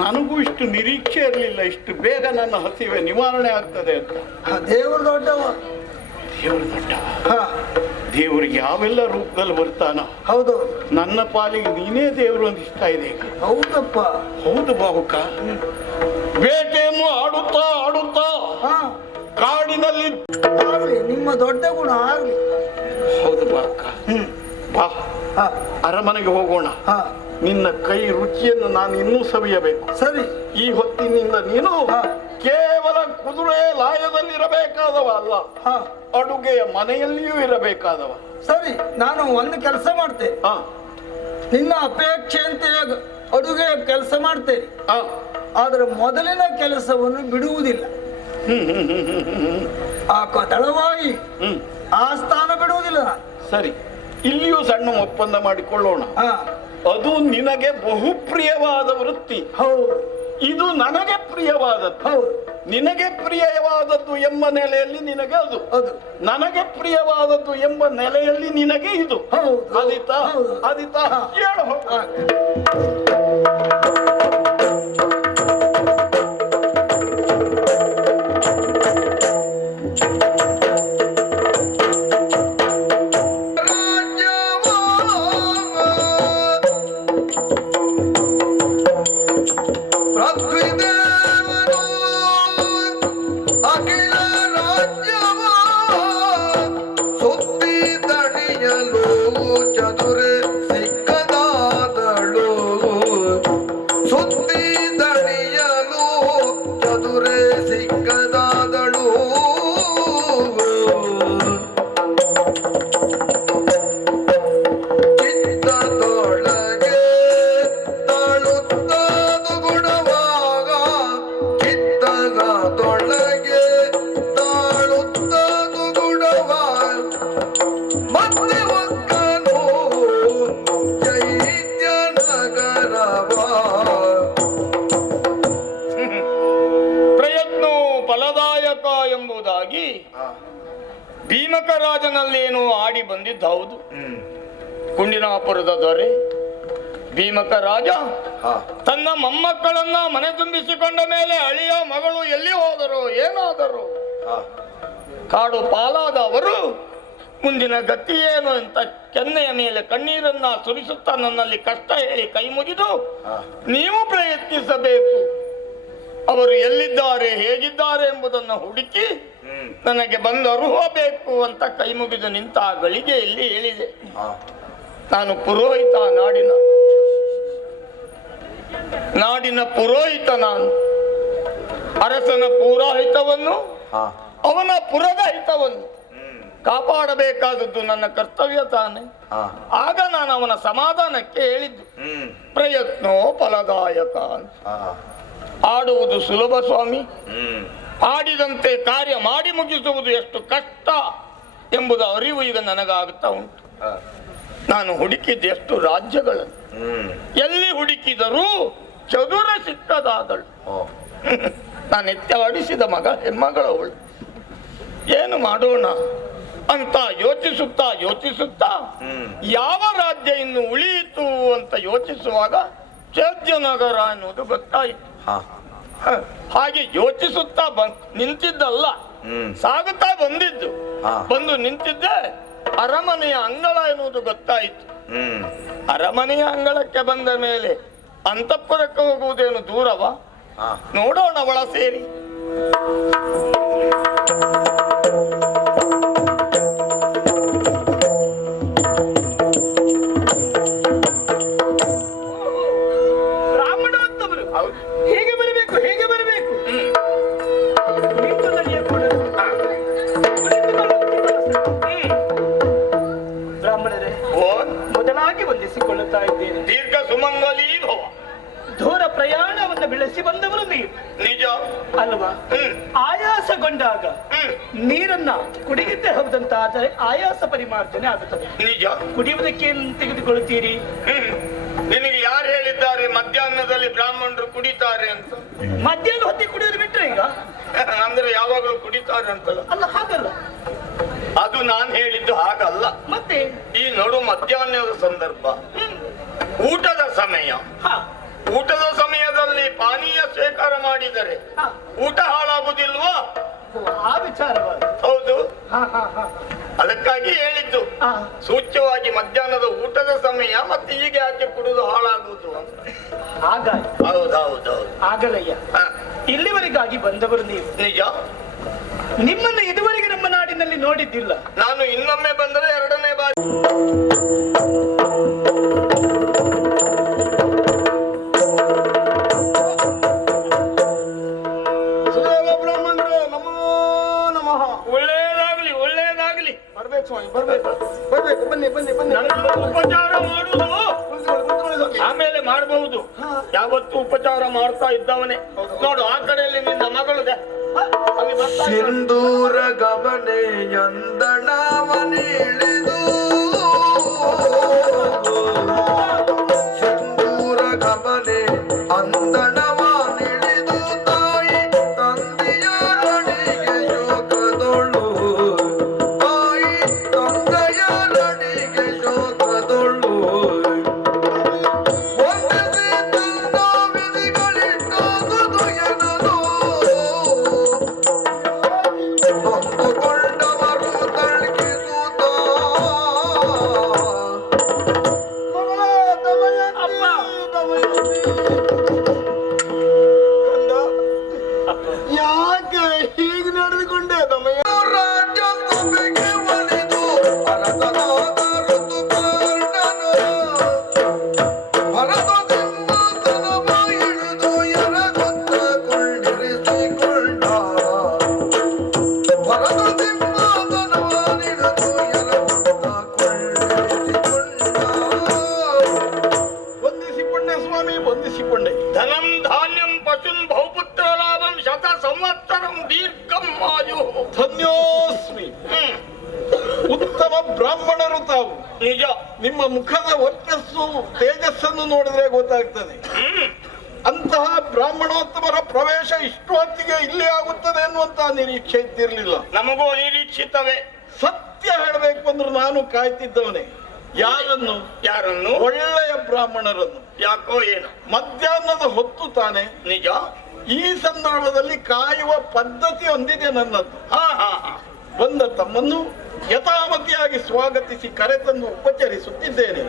ನನಗೂ ಇಷ್ಟು ನಿರೀಕ್ಷೆ ಇರಲಿಲ್ಲ, ಇಷ್ಟು ಬೇಗ ನನ್ನ ಹಸಿವೆ ನಿವಾರಣೆ ಆಗ್ತದೆ ಅಂತ. ದೇವರು ದೊಡ್ಡವ, ದೇವರು ದೊಡ್ಡವ. ದೇವರಿಗೆ ಯಾವೆಲ್ಲ ರೂಪದಲ್ಲಿ ಬರ್ತಾನ. ಹೌದು, ನನ್ನ ಪಾಲಿಗೆ ನೀನೇ ದೇವರು ಅಂದಿಸ್ತಾ ಇದೆ ಈಗ. ಹೌದಪ್ಪ, ಹೌದು ಬಾಹುಕ. ಬೇಟೆಯನ್ನು ಆಡುತ್ತಾ ಆಡುತ್ತಾ ಕಾಡಿನಲ್ಲಿ ನಿಮ್ಮ ದೊಡ್ಡ ಗುಣ ಆಗ್ಲಿ. ಹೌದು ಬಾಹುಕ, ಬಾ ಅರಮನೆಗೆ ಹೋಗೋಣ. ನಿನ್ನ ಕೈ ರುಚಿಯನ್ನು ನಾನು ಇನ್ನೂ ಸವಿಯಬೇಕು. ಸರಿ, ಈ ಹೊತ್ತಿನಿಂದ ನೀನು ಕೇವಲ ಕುದುರೆ ಲಾಯದಲ್ಲಿರಬೇಕಾದವ ಅಲ್ಲ, ಅಡುಗೆಯ ಮನೆಯಲ್ಲಿಯೂ ಇರಬೇಕಾದವ. ಸರಿ, ನಾನು ಒಂದು ಕೆಲಸ ಮಾಡ್ತೇನೆ. ನಿನ್ನ ಅಪೇಕ್ಷೆಯಂತೆ ಅಡುಗೆಯ ಕೆಲಸ ಮಾಡ್ತೇನೆ, ಆದ್ರೆ ಮೊದಲಿನ ಕೆಲಸವನ್ನು ಬಿಡುವುದಿಲ್ಲ. ಆ ದಳವಾಯಿ ಆ ಸ್ಥಾನ ಬಿಡುವುದಿಲ್ಲ. ಸರಿ, ಇಲ್ಲಿಯೂ ಸಣ್ಣ ಒಪ್ಪಂದ ಮಾಡಿಕೊಳ್ಳೋಣ. ಅದು ನಿನಗೆ ಬಹುಪ್ರಿಯವಾದ ವೃತ್ತಿ. ಹೌದು, ಇದು ನನಗೆ ಪ್ರಿಯವಾದದ್ದು. ಹೌದು, ನಿನಗೆ ಪ್ರಿಯವಾದದ್ದು ಎಂಬ ನೆಲೆಯಲ್ಲಿ ನಿನಗೆ ಅದು, ನನಗೆ ಪ್ರಿಯವಾದದ್ದು ಎಂಬ ನೆಲೆಯಲ್ಲಿ ನಿನಗೆ ಇದು. ಆದಿತಾ ಆದಿತಾ ಹೇಳು. ಭೀಮಕರಾಜನಲ್ಲೇನೋ ಆಡಿ ಬಂದಿದ್ದ. ಹೌದು, ಕುಂಡಿನಾಪುರದ ದೊರೆ ಭೀಮಕ ರಾಜ ತನ್ನ ಮೊಮ್ಮಕ್ಕಳನ್ನ ಮನೆ ತುಂಬಿಸಿಕೊಂಡ ಮೇಲೆ ಅಳಿಯ ಮಗಳು ಎಲ್ಲಿ ಹೋದರು, ಏನಾದರು? ಕಾಡು ಪಾಲಾದ ಅವರು ಮುಂದಿನ ಗತಿ ಏನು ಅಂತ ಕೆನ್ನೆಯ ಮೇಲೆ ಕಣ್ಣೀರನ್ನ ಸುರಿಸುತ್ತಾ ನನ್ನಲ್ಲಿ ಕಷ್ಟ ಹೇಳಿ ಕೈ ಮುಗಿದು, ನೀವು ಪ್ರಯತ್ನಿಸಬೇಕು, ಅವರು ಎಲ್ಲಿದ್ದಾರೆ ಹೇಗಿದ್ದಾರೆ ಎಂಬುದನ್ನು ಹುಡುಕಿ ನನಗೆ ಬಂದು ಅರುಹಬೇಕು ಅಂತ ಕೈ ಮುಗಿದು ನಿಂತ ಆ ಗಳಿಗೆಯಲ್ಲಿ ಹೇಳಿದೆ. ನಾನು ಪುರೋಹಿತ, ನಾಡಿನ ಪುರೋಹಿತ. ನಾನು ಅರಸನ ಪುರೋಹಿತವನ್ನು, ಅವನ ಪುರದ ಹಿತವನ್ನು ಕಾಪಾಡಬೇಕಾದದ್ದು ನನ್ನ ಕರ್ತವ್ಯ ತಾನೆ. ಆಗ ನಾನು ಅವನ ಸಮಾಧಾನಕ್ಕೆ ಹೇಳಿದ್ದು, ಪ್ರಯತ್ನೋ ಫಲದಾಯಕ. ಆಡುವುದು ಸುಲಭ ಸ್ವಾಮಿ, ಆಡಿದಂತೆ ಕಾರ್ಯ ಮಾಡಿ ಮುಗಿಸುವುದು ಎಷ್ಟು ಕಷ್ಟ ಎಂಬುದು ಅರಿವು ಈಗ ನನಗಾಗುತ್ತಾ ಉಂಟು. ನಾನು ಹುಡುಕಿದ್ದು ಎಷ್ಟು ರಾಜ್ಯಗಳನ್ನು, ಎಲ್ಲಿ ಹುಡುಕಿದರೂ ಚದುರ ಸಿಕ್ಕದಾದಳು. ನಾನು ಎತ್ತಾಡಿಸಿದ ಮಗ ಹೆಮ್ಮಗಳವಳು. ಏನು ಮಾಡೋಣ, ಅಂತ ಯೋಚಿಸುತ್ತಾ ಯಾವ ರಾಜ್ಯ ಇನ್ನು ಉಳಿಯಿತು ಅಂತ ಯೋಚಿಸುವಾಗ ಚೈತ್ಯನಗರ ಎನ್ನುವುದು ಗೊತ್ತಾಯಿತು. ಹಾಗೆ ಯೋಚಿಸುತ್ತಾ ನಿಂತಿದ್ದಲ್ಲ, ಸಾಗುತ್ತಾ ಬಂದು ನಿಂತಿದ್ದೆ ಅರಮನೆಯ ಅಂಗಳ ಎನ್ನುವುದು ಗೊತ್ತಾಯಿತು. ಅರಮನೆಯ ಅಂಗಳಕ್ಕೆ ಬಂದ ಮೇಲೆ ಅಂತಃಪುರಕ್ಕೆ ಹೋಗುವುದೇನು ದೂರವಾ? ನೋಡೋಣ ಒಳ ಸೇರಿ. ಬ್ರಾಹ್ಮಣೋತ್ತಮರು ಹೇಗೆ ಬರಬೇಕು ಬ್ರಾಹ್ಮಣರೇ, ಮೊದಲಾಗಿ ವಂದಿಸಿಕೊಳ್ಳುತ್ತಾ ಇದ್ದೇನೆ. ದೀರ್ಘ ಸುಮಂಗಲೀ ಭವ. ದೂರ ಪ್ರಯಾಣವನ್ನು ಬೆಳೆಸಿ ಬಂದವರು ನೀವು ನಿಜ ಅಲ್ವಾ? ಆಯಾಸಗೊಂಡಾಗ ನೀರನ್ನ ಕುಡಿಯುತ್ತೆ ಹೌದಂತ, ಆದರೆ ಆಯಾಸ ಪರಿಮಾರ್ಜನೆ ಆಗುತ್ತದೆ. ನಿಜ. ಕುಡಿಯುವುದಕ್ಕೆ ತೆಗೆದುಕೊಳ್ಳುತ್ತೀರಿ? ನಿನಗೆ ಯಾರು ಹೇಳಿದ್ದಾರೆ ಮಧ್ಯಾಹ್ನದಲ್ಲಿ ಬ್ರಾಹ್ಮಣರು ಕುಡಿತಾರೆ ಅಂತ? ಮಧ್ಯಾಹ್ನ ಹೊತ್ತಿಗೆ ಕುಡಿಯೋದು ಬಿಟ್ರೆ ಈಗ ಅಂದ್ರೆ ಯಾವಾಗಲೂ ಕುಡಿತಾರೆ ಅಂತಲ್ಲ? ಅಲ್ಲ, ಹಾಗಲ್ಲ. ಅದು ನಾನು ಹೇಳಿದ್ದು ಹಾಗಲ್ಲ. ಮತ್ತೆ ಈ ನೋಡು, ಮಧ್ಯಾಹ್ನದ ಸಂದರ್ಭ, ಊಟದ ಸಮಯ. ಊಟದ ಸಮಯದಲ್ಲಿ ಪಾನೀಯ ಸ್ವೀಕಾರ ಮಾಡಿದರೆ ಊಟ ಹಾಳಾಗುವುದಿಲ್ವಾ? ಆ ವಿಚಾರವಾಗಿ. ಹೌದು, ಅದಕ್ಕಾಗಿ ಹೇಳಿದ್ದು. ಸೂಚ್ಯವಾಗಿ ಮಧ್ಯಾಹ್ನದ ಊಟದ ಸಮಯ ಮತ್ತೆ ಹೀಗೆ ಯಾಕೆ ಕುಡಿದು ಹಾಳಾಗುವುದು ಅಂತ. ಹೌದೌದು, ಆಗಲಯ್ಯ. ಇಲ್ಲಿವರೆಗಾಗಿ ಬಂದವರು ನೀವು. ನಿಜ. ನಿಮ್ಮನ್ನು ಇದುವರೆಗೆ ನಮ್ಮ ನಾಡಿನಲ್ಲಿ ನೋಡಿದ್ದಿಲ್ಲ. ನಾನು ಇನ್ನೊಮ್ಮೆ ಬಂದರೆ ಎರಡನೇ ಬಾರಿ. ಉಪಚಾರ ಮಾಡುವುದು ಆಮೇಲೆ ಮಾಡಬಹುದು. ಯಾವತ್ತು ಉಪಚಾರ ಮಾಡ್ತಾ ಇದ್ದವನೇ. ನೋಡು, ಆ ಕಡೆಯಲ್ಲಿ ನಿನ್ನ ಮಗಳು ಸಿಂಧೂರ ಗಮನೆ ಎಂದಣವನಿಳಿದು, ಸಿಂಧೂರ ಗಮನೆ ಅಂದಣವನಿಳಿದು, ತಾಯಿ ತಂದೆಯ ರಣಿಗೆ ಶೋಕದೊಳು, ತಾಯಿ ತಂದೆಯ ರಣಿಗೆ ಶೋಕದೊಳು, ಒಂದೇ ತನ್ನ ವಿಧಿಗಳಿಟ್ಟದು ಎನಲು, ನೊಂದುಕೊಂಡವರು ತಳ್ಕಿಸುತ್ತ ಯಾಕೆ ಹೀಗೆ ನಡೆದುಕೊಂಡೆ? ರಾಜ್ಯ ಸಭೆಗೆ ಒಲಿದು ಅರಸನಾದ ಋತುಪರ್ಣನು ಭರತ ಸಿಂಹಾಸನವ ಹಿಡಿದು ಎರಗುತ್ತ ಕುಳ್ಳಿರಿಸಿಕೊಂಡ, ಭರತ ಸಿಂಹಾಸನವ ಹಿಡಿದು ಎರಗುತ್ತ ಕುಳ್ಳಿರಿಸಿಕೊಂಡ. ವಂದಿಸಿಕೊಂಡೆ ಸ್ವಾಮಿ, ವಂದಿಸಿಕೊಂಡೆ. ಧನಂ ಧಾನ್ಯಂ ಪಶುನ್ ಬಹುಪುತ್ರ ಲಾಭಂ ಶತ ಸಂವತ್ಸರಂ ದೀರ್ಘಂ ಆಯು. ಧನ್ಯೋಸ್ಮಿ. ಉತ್ತಮ ಬ್ರಾಹ್ಮಣರು ತಾವು. ನಿಜ. ನಿಮ್ಮ ಮುಖದ ವರ್ಚಸ್ಸು ತೇಜಸ್ಸನ್ನು ನೋಡಿದ್ರೆ ಗೊತ್ತಾಗ್ತದೆ. ಅಂತಹ ಬ್ರಾಹ್ಮಣೋತ್ತಮರ ಪ್ರವೇಶ ಇಷ್ಟು ಹೊತ್ತಿಗೆ ಇಲ್ಲಿ ಆಗುತ್ತದೆ ಎನ್ನುವಂತ ನಿರೀಕ್ಷೆ ಇದ್ದಿರಲಿಲ್ಲ. ನಮಗೂ ನಿರೀಕ್ಷಿತವೇ. ಸತ್ಯ ಹೇಳಬೇಕು ಅಂದ್ರೆ ನಾನು ಕಾಯ್ತಿದ್ದವನೇ. ಯಾರನ್ನು? ಒಳ್ಳೆಯ ಬ್ರಾಹ್ಮಣರನ್ನು. ಯಾಕೋ ಏನು? ಮಧ್ಯಾಹ್ನದ ಹೊತ್ತು ತಾನೆ. ನಿಜ. ಈ ಸಂದರ್ಭದಲ್ಲಿ ಕಾಯುವ ಪದ್ಧತಿ ಹೊಂದಿದೆ ನನ್ನದು. ಬಂದ ತಮ್ಮನ್ನು ಯಥಾಮತಿಯಾಗಿ ಸ್ವಾಗತಿಸಿ ಕರೆತಂದು ಉಪಚರಿಸುತ್ತಿದ್ದೇನೆ.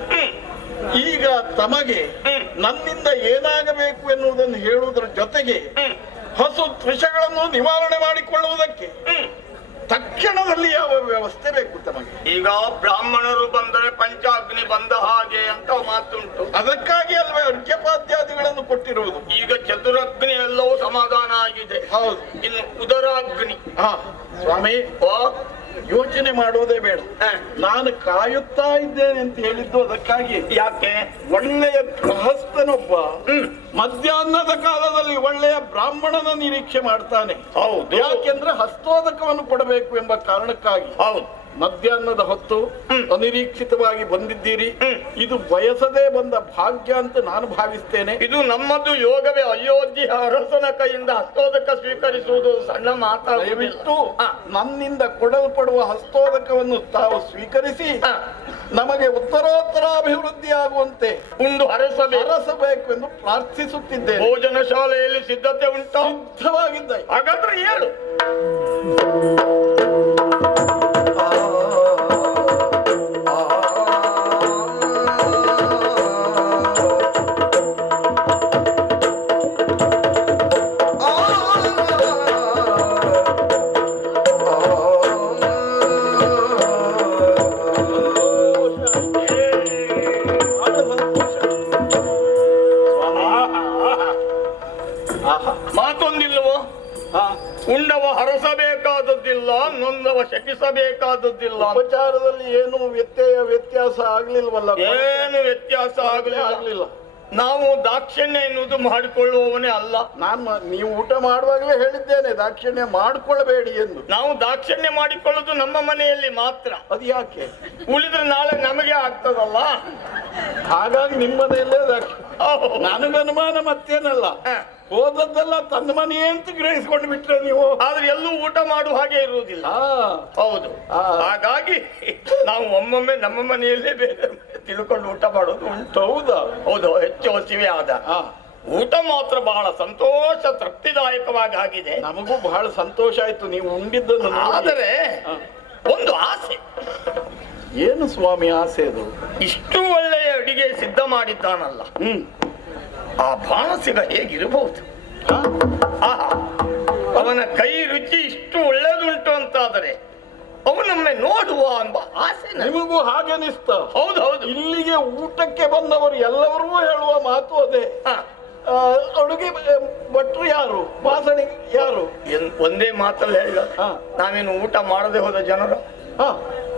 ಈಗ ತಮಗೆ ನನ್ನಿಂದ ಏನಾಗಬೇಕು ಎನ್ನುವುದನ್ನು ಹೇಳುವುದರ ಜೊತೆಗೆ ಹಸು ತ್ರಿಷಗಳನ್ನು ನಿವಾರಣೆ ಮಾಡಿಕೊಳ್ಳುವುದಕ್ಕೆ ತಕ್ಷಣದಲ್ಲಿ ಯಾವ ವ್ಯವಸ್ಥೆ ಬೇಕು ತಮಗೆ? ಈಗ ಬ್ರಾಹ್ಮಣರು ಬಂದರೆ ಪಂಚಾಗ್ನಿ ಬಂದ ಹಾಗೆ ಅಂತ ಮಾತುಂಟು. ಅದಕ್ಕಾಗಿ ಅಲ್ವೇ ಅರ್ಘ್ಯಪಾದ್ಯಾದಿಗಳನ್ನು ಕೊಟ್ಟಿರುವುದು. ಈಗ ಚತುರಗ್ನಿ ಎಲ್ಲವೂ ಸಮಾಧಾನ ಆಗಿದೆ. ಹೌದು. ಇನ್ನು ಉದರಾಗ್ನಿ. ಸ್ವಾಮಿ, ಯೋಚನೆ ಮಾಡುವುದೇ ಬೇಡ. ನಾನು ಕಾಯುತ್ತಾ ಇದ್ದೇನೆ ಅಂತ ಹೇಳಿದ್ದು ಅದಕ್ಕಾಗಿ. ಯಾಕೆ? ಒಳ್ಳೆಯ ಗೃಹಸ್ಥನೊಬ್ಬ ಮಧ್ಯಾಹ್ನದ ಕಾಲದಲ್ಲಿ ಒಳ್ಳೆಯ ಬ್ರಾಹ್ಮಣನ ನಿರೀಕ್ಷೆ ಮಾಡ್ತಾನೆ. ಹೌದು. ಯಾಕೆಂದ್ರೆ ಹಸ್ತೋದಕವನ್ನು ಕೊಡಬೇಕು ಎಂಬ ಕಾರಣಕ್ಕಾಗಿ. ಹೌದು. ಮಧ್ಯಾಹ್ನದ ಹೊತ್ತು ಅನಿರೀಕ್ಷಿತವಾಗಿ ಬಂದಿದ್ದೀರಿ. ಇದು ಬಯಸದೇ ಬಂದ ಭಾಗ್ಯ ಅಂತ ನಾನು ಭಾವಿಸ್ತೇನೆ. ಇದು ನಮ್ಮದು ಯೋಗವೇ. ಅಯೋಧ್ಯೆ ಅರಸನ ಕೈಯಿಂದ ಹಸ್ತೋದಕ ಸ್ವೀಕರಿಸುವುದು ಸಣ್ಣ ಮಾತಾಡುವುದಿಲ್ಲ. ದಯವಿಟ್ಟು ನನ್ನಿಂದ ಕೊಡಲ್ಪಡುವ ಹಸ್ತೋದಕವನ್ನು ತಾವು ಸ್ವೀಕರಿಸಿ ನಮಗೆ ಉತ್ತರೋತ್ತರ ಅಭಿವೃದ್ಧಿ ಆಗುವಂತೆ ಉಂಡು ಹರಸಬೇಕು ಎಂದು ಪ್ರಾರ್ಥಿಸುತ್ತಿದ್ದೇನೆ. ಭೋಜನ ಶಾಲೆಯಲ್ಲಿ ಸಿದ್ಧತೆ ಉಂಟು? ಸಿದ್ಧವಾಗಿದ್ದ. ಹಾಗಾದ್ರೆ ಹೇಳು. ಮಾತೊಂದಿಲ್ಲವೋ? ಉಂಡವ ಹರಸಬೇಕಾದದ್ದಿಲ್ಲ, ನೊಂದವ ಶಪಿಸಬೇಕಾದದ್ದಿಲ್ಲ. ಉಪಚಾರದಲ್ಲಿ ಏನು ವ್ಯತ್ಯಾಸ ಆಗ್ಲಿಲ್ವಲ್ಲ? ಏನು ವ್ಯತ್ಯಾಸ ಆಗ್ಲಿಲ್ಲ. ನಾವು ದಾಕ್ಷಿಣ್ಯ ಎನ್ನುವುದು ಮಾಡಿಕೊಳ್ಳುವವನೇ ಅಲ್ಲ. ನೀವು ಊಟ ಮಾಡುವಾಗಲೇ ಹೇಳಿದ್ದೇನೆ ದಾಕ್ಷಿಣ್ಯ ಮಾಡಿಕೊಳ್ಳಬೇಡಿ ಎಂದು. ನಾವು ದಾಕ್ಷಿಣ್ಯ ಮಾಡಿಕೊಳ್ಳುವುದು ನಮ್ಮ ಮನೆಯಲ್ಲಿ ಮಾತ್ರ. ಅದು ಯಾಕೆ? ಉಳಿದ್ರೆ ನಾಳೆ ನಮಗೆ ಆಗ್ತದಲ್ಲ. ಹಾಗಾಗಿ ನಿಮ್ಮ ಮನೆಯಲ್ಲೇ ನನಗನುಮಾನ ಮತ್ತೇನಲ್ಲ. ಹೋದದ್ದೆಲ್ಲ ತನ್ನ ಮನೆ ಅಂತ ಗ್ರಹಿಸಿಕೊಂಡು ಬಿಟ್ರೆ ನೀವು. ಆದ್ರೆ ಎಲ್ಲೂ ಊಟ ಮಾಡುವ ಹಾಗೆ ಇರುವುದಿಲ್ಲ. ಹೌದು. ಹಾಗಾಗಿ ನಾವು ಒಮ್ಮೊಮ್ಮೆ ನಮ್ಮ ಮನೆಯಲ್ಲೇ ಬೇರೆ ತಿಳ್ಕೊಂಡು ಊಟ ಮಾಡೋದು ಉಂಟು. ಹೌದಾ? ಹೌದು. ಹೆಚ್ಚು ಹಸಿವೆ ಆದ ಊಟ ಮಾತ್ರ ಬಹಳ ಸಂತೋಷ ತೃಪ್ತಿದಾಯಕವಾಗಿ ಆಗಿದೆ. ನಮಗೂ ಬಹಳ ಸಂತೋಷ ಆಯ್ತು ನೀವು ಉಂಡಿದ್ದನ್ನು. ಆದರೆ ಒಂದು ಆಸೆ. ಏನು ಸ್ವಾಮಿ ಆಸೆ ಅದು? ಇಷ್ಟು ಒಳ್ಳೆಯ ಅಡಿಗೆ ಸಿದ್ಧ ಮಾಡಿದ್ದಾನಲ್ಲ, ಆ ಬಾಣಸಿಗ ಹೇಗಿರಬಹುದು? ಅವನ ಕೈ ರುಚಿ ಇಷ್ಟು ಒಳ್ಳೆದುಂಟು ಅಂತಾದರೆ ಅವನೊಮ್ಮೆ ನೋಡುವ ಎಂಬ ಆಸೆ. ನಿಮಗೂ ಹಾಗೆನಿಸ್ತ? ಹೌದೌದು. ಇಲ್ಲಿಗೆ ಊಟಕ್ಕೆ ಬಂದವರು ಎಲ್ಲವರೂ ಹೇಳುವ ಮಾತು ಅದೇ. ಅಡುಗೆ ಭಟ್ರು ಯಾರು, ವಾಸಣೆ ಯಾರು? ಒಂದೇ ಮಾತಲ್ಲಿ ಹೇಳ, ನಾವೇನು ಊಟ ಮಾಡದೆ ಹೋದ ಜನರು?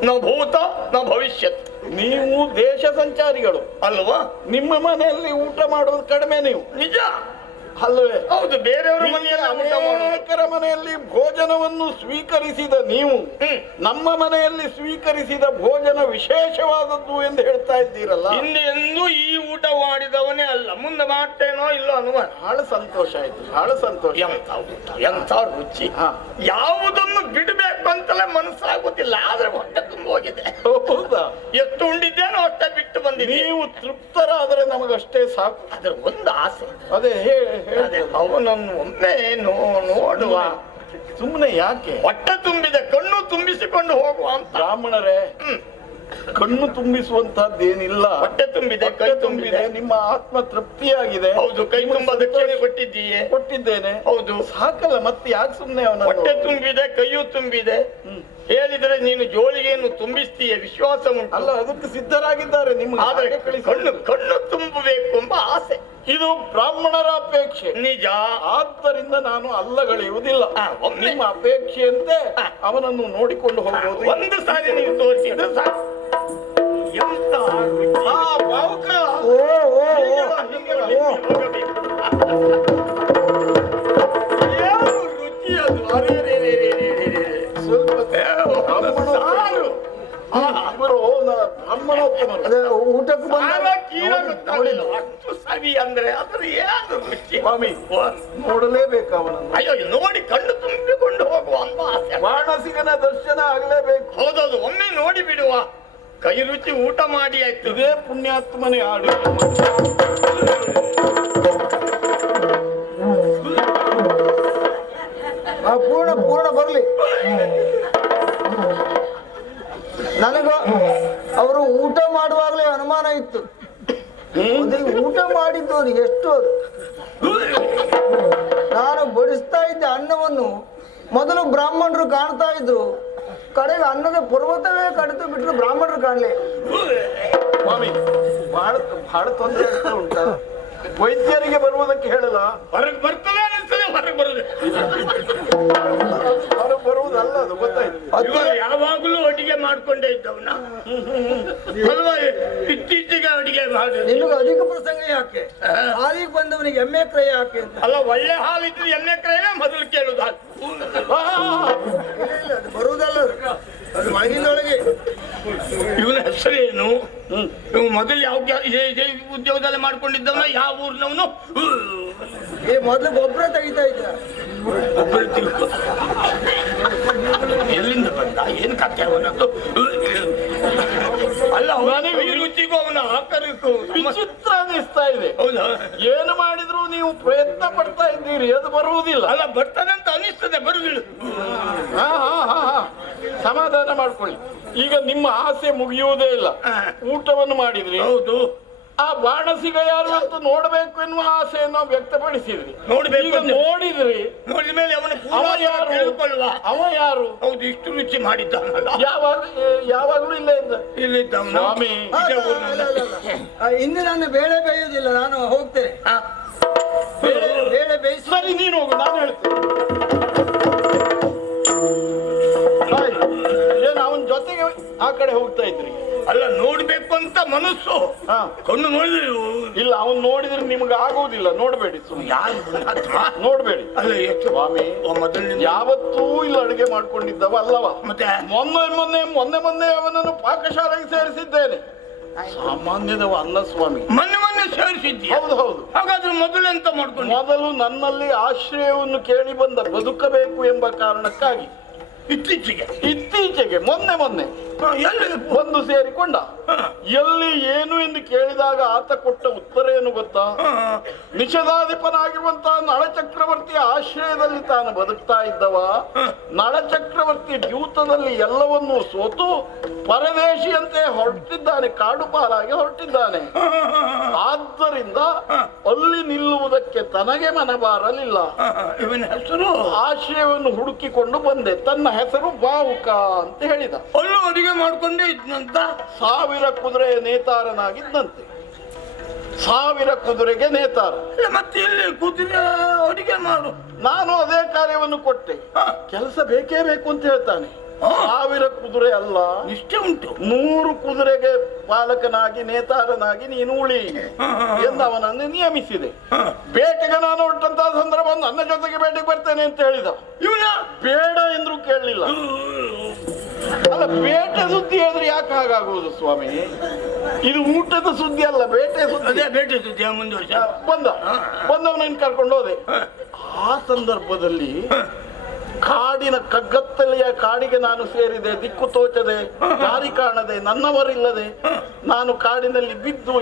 ನ ಭೂತ ನ ಭವಿಷ್ಯತ್. ನೀವು ದೇಶ ಸಂಚಾರಿಗಳು ಅಲ್ವಾ? ನಿಮ್ಮ ಮನೆಯಲ್ಲಿ ಊಟ ಮಾಡೋದು ಕಡಿಮೆ. ನೀವು ನಿಜ ಅಲ್ವೇ? ಹೌದು. ಬೇರೆಯವರ ಮನೆಯಲ್ಲಿ ಅನೇಕರ ಮನೆಯಲ್ಲಿ ಭೋಜನವನ್ನು ಸ್ವೀಕರಿಸಿದ ನೀವು ನಮ್ಮ ಮನೆಯಲ್ಲಿ ಸ್ವೀಕರಿಸಿದ ಭೋಜನ ವಿಶೇಷವಾದದ್ದು ಎಂದು ಹೇಳ್ತಾ ಇದ್ದೀರಲ್ಲ. ಹಿಂದೆ ಎಂದೂ ಈ ಊಟ ಮಾಡಿದವನೇ ಅಲ್ಲ. ಮುಂದೆ ಮಾಡ್ತೇನೋ ಇಲ್ಲೋ ಅನುಮಾನ. ಬಹಳ ಸಂತೋಷ ಆಯ್ತು, ಬಹಳ ಸಂತೋಷ. ಎಂತ ಊಟ, ಎಂತ ರುಚಿ. ಯಾವುದನ್ನು ಬಿಡಬೇಕು ಅಂತಲೇ ಮನಸ್ಸಾಗುತ್ತಿಲ್ಲ. ಆದ್ರೆ ಹೊಟ್ಟೆ ತುಂಬ ಹೋಗಿದೆ. ಹೌದಾ? ಎಷ್ಟು ಉಂಡಿದ್ದೇನೋ ಅಷ್ಟೇ ಬಿಟ್ಟು ಬಂದಿದೆ. ನೀವು ತೃಪ್ತರಾದರೆ ನಮಗಷ್ಟೇ ಸಾಕು. ಅದ್ರ ಒಂದು ಆಸೆ ಅದೇ ಅವನನ್ನು ಒಮ್ಮೆ ನೋಡುವ. ಸುಮ್ಮನೆ ಯಾಕೆ? ಹೊಟ್ಟೆ ತುಂಬಿದೆ, ಕಣ್ಣು ತುಂಬಿಸಿಕೊಂಡು ಹೋಗುವ ಅಂತ. ಬ್ರಾಹ್ಮಣರೇ, ಕಣ್ಣು ತುಂಬಿಸುವಂತದ್ದೇನಿಲ್ಲ. ಹೊಟ್ಟೆ ತುಂಬಿದೆ, ಕೈ ತುಂಬಿದೆ, ನಿಮ್ಮ ಆತ್ಮ ತೃಪ್ತಿಯಾಗಿದೆ. ಹೌದು. ಕೈ ತುಂಬ ದಕ್ಷಿಣೆ ಕೊಟ್ಟಿದ್ದೀಯೇ? ಕೊಟ್ಟಿದ್ದೇನೆ. ಹೌದು. ಸಾಕಲ್ಲ, ಮತ್ತೆ ಯಾಕೆ ಸುಮ್ಮನೆ? ಅವನ ಹೊಟ್ಟೆ ತುಂಬಿದೆ, ಕೈಯೂ ತುಂಬಿದೆ. ಹೇಳಿದ್ರೆ ನೀನು ಜೋಳಿಗೆಯನ್ನು ತುಂಬಿಸ್ತೀಯ, ವಿಶ್ವಾಸ ಉಂಟು. ಅಲ್ಲ, ಅದಕ್ಕೆ ಸಿದ್ಧರಾಗಿದ್ದಾರೆ ನಿಮ್ಗೆ. ಆದರೆ ಕಣ್ಣು ತುಂಬಬೇಕು ಎಂಬ ಆಸೆ. ಇದು ಬ್ರಾಹ್ಮಣರ ಅಪೇಕ್ಷೆ. ನಿಜ. ಆದ್ದರಿಂದ ನಾನು ಅಲ್ಲಗಳೆಯುವುದಿಲ್ಲ. ನಿಮ್ಮ ಅಪೇಕ್ಷೆಯಂತೆ ಅವನನ್ನು ನೋಡಿಕೊಂಡು ಹೋಗಬಹುದು. ಒಂದು ಸಾರಿ ನೀವು ತೋರಿಸಿದ್ರೆ ಸಾಕು. ಎಂತ ರುಚಿ ಅದು. ಊಟಕ್ಕೆ ಸವಿ ಅಂದ್ರೆ ಅದ್ರ ಏನು ರುಚಿ? ಸ್ವಾಮಿ, ನೋಡಲೇಬೇಕು ಅವನನ್ನು. ಅಯ್ಯೋ, ನೋಡಿ ಕಣ್ಣು ತುಂಬಿಕೊಂಡು ಹೋಗುವ ಅಂತ ಆಸೆ. ಬಾಣಸಿಗನ ದರ್ಶನ ಆಗಲೇಬೇಕು. ಹೌದೌದು. ಒಮ್ಮೆ ನೋಡಿ ಬಿಡುವ. ಕೈ ರುಚಿ ಊಟ ಮಾಡಿ ಆಯ್ತು. ಇದೇ ಪುಣ್ಯಾತ್ಮನೇ ಆಡಿ. ಪೂರ್ಣ ಬರ್ಲಿ. ನನಗ ಅವರು ಊಟ ಮಾಡುವಾಗಲೇ ಅನುಮಾನ ಇತ್ತು. ಊಟ ಮಾಡಿದ್ದು ಎಷ್ಟು ಅದು? ನಾನು ಬಡಿಸ್ತಾ ಇದ್ದೆ ಅನ್ನವನ್ನು ಮೊದಲು ಬ್ರಾಹ್ಮಣರು ಕಾಣ್ತಾ ಇದ್ರು. ಕಡೆಗೆ ಅನ್ನದ ಪರ್ವತವೇ ಕಡಿತು ಬಿಟ್ಟರು, ಬ್ರಾಹ್ಮಣರು ಕಾಣಲಿ. ಸ್ವಾಮಿ, ಬಹಳ ತೊಂದರೆ ಆಗ್ತಾ ಉಂಟ. ವೈದ್ಯರಿಗೆ ಬರುವುದಕ್ಕೆ ಹೇಳಲ್ಲ. ಹೊರಗೆ ಬರ್ತದೆ ಅನಿಸ್ತದೆ, ಹೊರಗೆ ಬರುದು. ಹೊರಗೆ ಬರುವುದಲ್ಲ, ಅದು ಗೊತ್ತಾಯ್ತು. ಯಾವಾಗಲೂ ಅಡಿಗೆ ಮಾಡ್ಕೊಂಡೇ ಇದ್ದವನ ಅಲ್ವಾ? ಇತ್ತೀಚೆಗೆ ಅಡಿಗೆ ಮಾಡಿ ನಿಮಗೆ ಅಧಿಕ ಪ್ರಸಂಗ ಯಾಕೆ? ಹಾಲಿಗೆ ಬಂದವನಿಗೆ ಎಮ್ಮೆ ಕ್ರಯ ಯಾಕೆ ಅಂತ. ಅಲ್ಲ, ಒಳ್ಳೆ ಹಾಲಿದ್ರೆ ಎಮ್ಮೆ ಕ್ರಯವೇ ಮೊದಲು ಕೇಳುದು. ಅದು ಬರುವುದಲ್ಲ, ಅದು ಬಾಗಿಲೊಳಗೆ. ಇವನ ಹೆಸರೇನು? ಇವ್ ಮೊದಲು ಯಾವ ಇದೇ ಉದ್ಯೋಗದಲ್ಲಿ ಮಾಡ್ಕೊಂಡಿದ್ದವನ? ಯಾವ ಊರಿನವನು? ಏ ಮೊದ್ಲು ಗೊಬ್ಬರ ತೆಗಿತಾ ಇದ್ದ. ಒಬ್ಬರು ತಿಳ್ಕೊ. ಎಲ್ಲಿಂದ ಬಂದ? ಏನ್ ಕಥೆ ಅವನದ್ದು? ಅಲ್ಲ ರುಚಿಗೂ ಅವನ ಆಕರಕ್ಕೂ ವಿಚಿತ್ರ ಅನಿಸ್ತಾ ಇದೆ. ಹೌದಾ? ಏನು ಮಾಡಿದ್ರು ನೀವು ಪ್ರಯತ್ನ ಪಡ್ತಾ ಇದ್ದೀರಿ, ಅದು ಬರುವುದಿಲ್ಲ. ಅಲ್ಲ ಬರ್ತದಂತ ಅನಿಸ್ತದೆ, ಬರುದಿಲ್ಲ. ಹಾ ಹಾ ಹಾ ಹಾ ಸಮಾಧಾನ ಮಾಡ್ಕೊಳ್ಳಿ. ಈಗ ನಿಮ್ಮ ಆಸೆ ಮುಗಿಯುವುದೇ ಇಲ್ಲ. ಊಟವನ್ನು ಮಾಡಿದ್ರಿ, ಹೌದು. ಆ ಬಾಣಸಿಗ ಯಾರು ಅಂತ ನೋಡ್ಬೇಕು ಎನ್ನುವ ಆಸೆಯನ್ನು ವ್ಯಕ್ತಪಡಿಸಿದ್ರಿ. ನೋಡ್ಬೇಕು ಈಗ ನೋಡಿದ್ರಿ, ನೋಡಿದ ಮೇಲೆ ಅವನ ಅವ ಯಾರು? ತಿಳ್ಕೊಳ್ಳುವ. ಅವ ಯಾರು? ಹೌದು, ಇಷ್ಟು ರುಚಿ ಮಾಡಿದ್ದಾನಲ್ಲ. ಯಾವಾಗಲೂ ಇಲ್ಲೇ ಇದ್ದ. ಇಲ್ಲಿದ್ದವನು. ಸ್ವಾಮಿ, ಇದೇ ಊರಿನ. ಇನ್ನು ನಾನು ಬೇಳೆ ಬೇಯುವುದಿಲ್ಲ, ನಾನು ಹೋಗ್ತೇನೆ. ಹಾ. ಬೇಳೆ ಬೇಯಿಸಿ. ಸರಿ, ನೀನು ಹೋಗು, ನಾನು ಹೇಳ್ತೇನೆ. ಏನು ಅವನ ಜೊತೆಗೆ ಆ ಕಡೆ ಹೋಗ್ತಾ ಇದ್ರಿ? ಅಲ್ಲ, ನೋಡ್ಬೇಕು ಅಂತ ಮನಸ್ಸು. ಹಾ, ಕಣ್ಣು ನೋಡಿದ್ರೆ ಇಲ್ಲ, ಅವನು ನೋಡಿದ್ರೆ ನಿಮ್ಗೆ ಆಗುವುದಿಲ್ಲ. ನೋಡ್ಬೇಡಿ, ಸುಮ್ಮನೆ ಯಾರು ನೋಡ್ಬೇಡಿ. ಅಲ್ಲ, ಎಷ್ಟು ಸ್ವಾಮಿ, ಮೊದಲಿನಿಂದ ಯಾವತ್ತೂ ಇಲ್ಲ ಅಡುಗೆ ಮಾಡ್ಕೊಂಡಿದ್ದವ ಅಲ್ಲವ. ಮತ್ತೆ ಮೊನ್ನೆ ಅವನನ್ನು ಪಾಕಶಾಲೆಗೆ ಸೇರಿಸಿದ್ದೇನೆ. ಸಾಮಾನ್ಯದವ ಅಲ್ಲ ಸ್ವಾಮಿ. ಮೊನ್ನೆ ಸೇರಿಸಿದ್ಯಾ? ಹೌದು ಹೌದು. ಹಾಗಾದ್ರೆ ಮೊದಲು ಎಂತ ಮಾಡ್ಕೊಂಡು? ಮೊದಲು ನನ್ನಲ್ಲಿ ಆಶ್ರಯವನ್ನು ಕೇಳಿ ಬಂದ, ಬದುಕಬೇಕು ಎಂಬ ಕಾರಣಕ್ಕಾಗಿ ಇತ್ತೀಚೆಗೆ ಮೊನ್ನೆ ಎಲ್ಲಿ ಬಂದು ಸೇರಿಕೊಂಡ. ಎಲ್ಲಿ ಏನು ಎಂದು ಕೇಳಿದಾಗ ಆತ ಕೊಟ್ಟ ಉತ್ತರ ಏನು ಗೊತ್ತಾ? ನಿಷೇಧಾಧಿಪನಾಗಿರುವಂತಹ ನಳಚಕ್ರವರ್ತಿಯ ಆಶ್ರಯದಲ್ಲಿ ತಾನು ಬದುಕ್ತಾ ಇದ್ದವ. ನಳಚಕ್ರವರ್ತಿ ದ್ಯೂತದಲ್ಲಿ ಎಲ್ಲವನ್ನೂ ಸೋತು ಪರದೇಶಿಯಂತೆ ಹೊರಟಿದ್ದಾನೆ, ಕಾಡು ಪಾಲಾಗಿ ಹೊರಟಿದ್ದಾನೆ. ಆದ್ದರಿಂದ ಅಲ್ಲಿ ನಿಲ್ಲುವುದಕ್ಕೆ ತನಗೆ ಮನಬಾರಲಿಲ್ಲ. ಇವನ ಹೆಸರು? ಆಶ್ರಯವನ್ನು ಹುಡುಕಿಕೊಂಡು ಬಂದೆ. ತನ್ನ ಹೆಸರು ಬಾವುಕ ಅಂತ ಹೇಳಿದ. ಅಲ್ಲೂ ಅಡಿಗೆ ಮಾಡ್ಕೊಂಡೇ ಇದ್ನಂತ. 1000 ಕುದುರೆ ನೇತಾರನಾಗಿದ್ದಂತೆ. 1000 ಕುದುರೆಗೆ ನೇತಾರ. ಮತ್ತೆ ಇಲ್ಲಿ ಕುದುರೆ ಅಡಿಗೆ ಮಾಡು. ನಾನು ಅದೇ ಕಾರ್ಯವನ್ನು ಕೊಟ್ಟೆ. ಕೆಲಸ ಬೇಕೇ ಬೇಕು ಅಂತ ಹೇಳ್ತಾನೆ. 1000 ಕುದುರೆ ಅಲ್ಲ, ನಿಷ್ಠೆ ಉಂಟು. 100 ಕುದುರೆಗೆ ಪಾಲಕನಾಗಿ ನೇತಾರನಾಗಿ ನೀನು ಉಳಿ ಎಂದು ಅವನನ್ನು ನಿಯಮಿಸಿದೆ. ಬೇಟೆಗೆ ನಾನು ಹೊರಟಂತಹ ಸಂದರ್ಭ ನನ್ನ ಜೊತೆಗೆ ಬೇಟೆಗೆ ಬರ್ತೇನೆ ಅಂತ ಹೇಳಿದ. ಇವನ ಬೇಡ ಎಂದ್ರು ಕೇಳಲಿಲ್ಲ. ಅಲ್ಲ, ಬೇಟೆ ಸುದ್ದಿ ಹೇಳಿದ್ರೆ ಯಾಕೆ ಹಾಗಾಗುವುದು ಸ್ವಾಮಿ? ಇದು ಊಟದ ಸುದ್ದಿ ಅಲ್ಲ, ಬೇಟೆ ಸುದ್ದಿ. ಅದೇ ಬೇಟೆ ಸುದ್ದಿ. ಮುಂದುವರ್ಷ ಬಂದವನನ್ನು ಕರ್ಕೊಂಡು ಹೋದೆ. ಆ ಸಂದರ್ಭದಲ್ಲಿ ಕಾಡಿನ ಕಗ್ಗತ್ತಲೆಯ ಕಾಡಿಗೆ ನಾನು ಸೇರಿದೆ. ದಿಕ್ಕು ತೋಚದೆ, ದಾರಿ ಕಾಣದೆ, ನನ್ನವರಿಲ್ಲದೆ ನಾನು ಕಾಡಿನಲ್ಲಿ ಬಿದ್ದು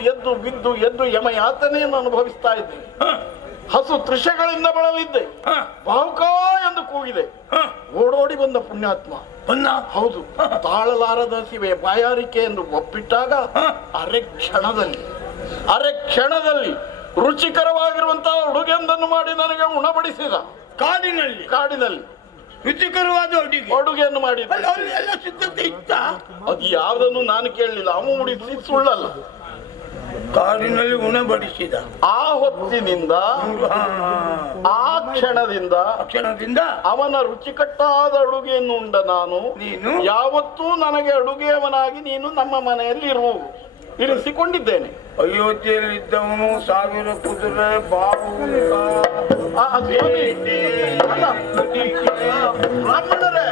ಎದ್ದು ಯಮಯಾತನೆಯನ್ನು ಅನುಭವಿಸ್ತಾ ಇದ್ದೆ. ಹಸು ತೃಷಗಳಿಂದ ಬಳಲಿದ್ದೆ. ಬಾವುಕ ಎಂದು ಕೂಗಿದೆ. ಓಡೋಡಿ ಬಂದ ಪುಣ್ಯಾತ್ಮ. ಹೌದು, ತಾಳಲಾರದ ಹಸಿವೆ, ಬಾಯಾರಿಕೆ ಎಂದು ಒಪ್ಪಿಟ್ಟಾಗ ಅರೆ ಕ್ಷಣದಲ್ಲಿ ರುಚಿಕರವಾಗಿರುವಂತಹ ಅಡುಗೆಯೊಂದನ್ನು ಮಾಡಿ ನನಗೆ ಉಣಬಡಿಸಿದ. ಕಾಡಿನಲ್ಲಿ ರುಚಿಕರವಾದ ಅಡುಗೆಯನ್ನು ಮಾಡಿದ. ಎಲ್ಲ ಸಿದ್ಧತೆ ಇತ್ತ. ಅದು ಯಾವುದನ್ನು ನಾನು ಕೇಳಲಿಲ್ಲ. ಅವನು ಉಡಿಸಿ ಸುಳ್ಳಲ್ಲ. ಕಾಡಿನಲ್ಲಿ ಉಣಬಡಿಸಿದ. ಆ ಹೊತ್ತಿನಿಂದ, ಆ ಕ್ಷಣದಿಂದ ಅವನ ರುಚಿಕಟ್ಟಾದ ಅಡುಗೆಯನ್ನು ಉಂಡ ನಾನು. ನೀನು ಯಾವತ್ತೂ ನನಗೆ ಅಡುಗೆಯವನಾಗಿ ನೀನು ನಮ್ಮ ಮನೆಯಲ್ಲಿ ಇರಿಸಿಕೊಂಡಿದ್ದೇನೆ. ಅಯೋಧ್ಯೆಯಲ್ಲಿದ್ದವನು 1000 ಕುದುರೆ ಬ್ರಾಹ್ಮಣರೇ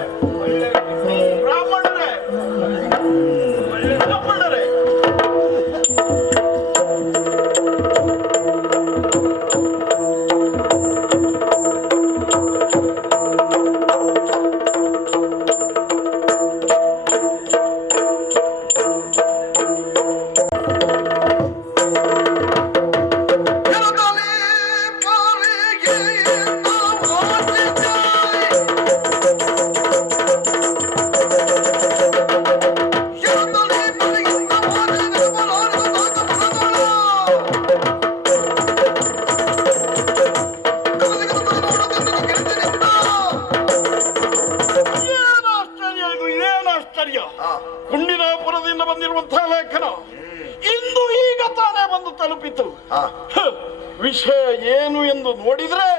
ಕುಂಡಿನಾಪುರದಿಂದ ಬಂದಿರುವಂತಹ ಲೇಖನ ಇಂದು ಈಗ ತಾನೇ ಬಂದು ತಲುಪಿತು. ವಿಷಯ ಏನು ಎಂದು ನೋಡಿದ್ರೆ,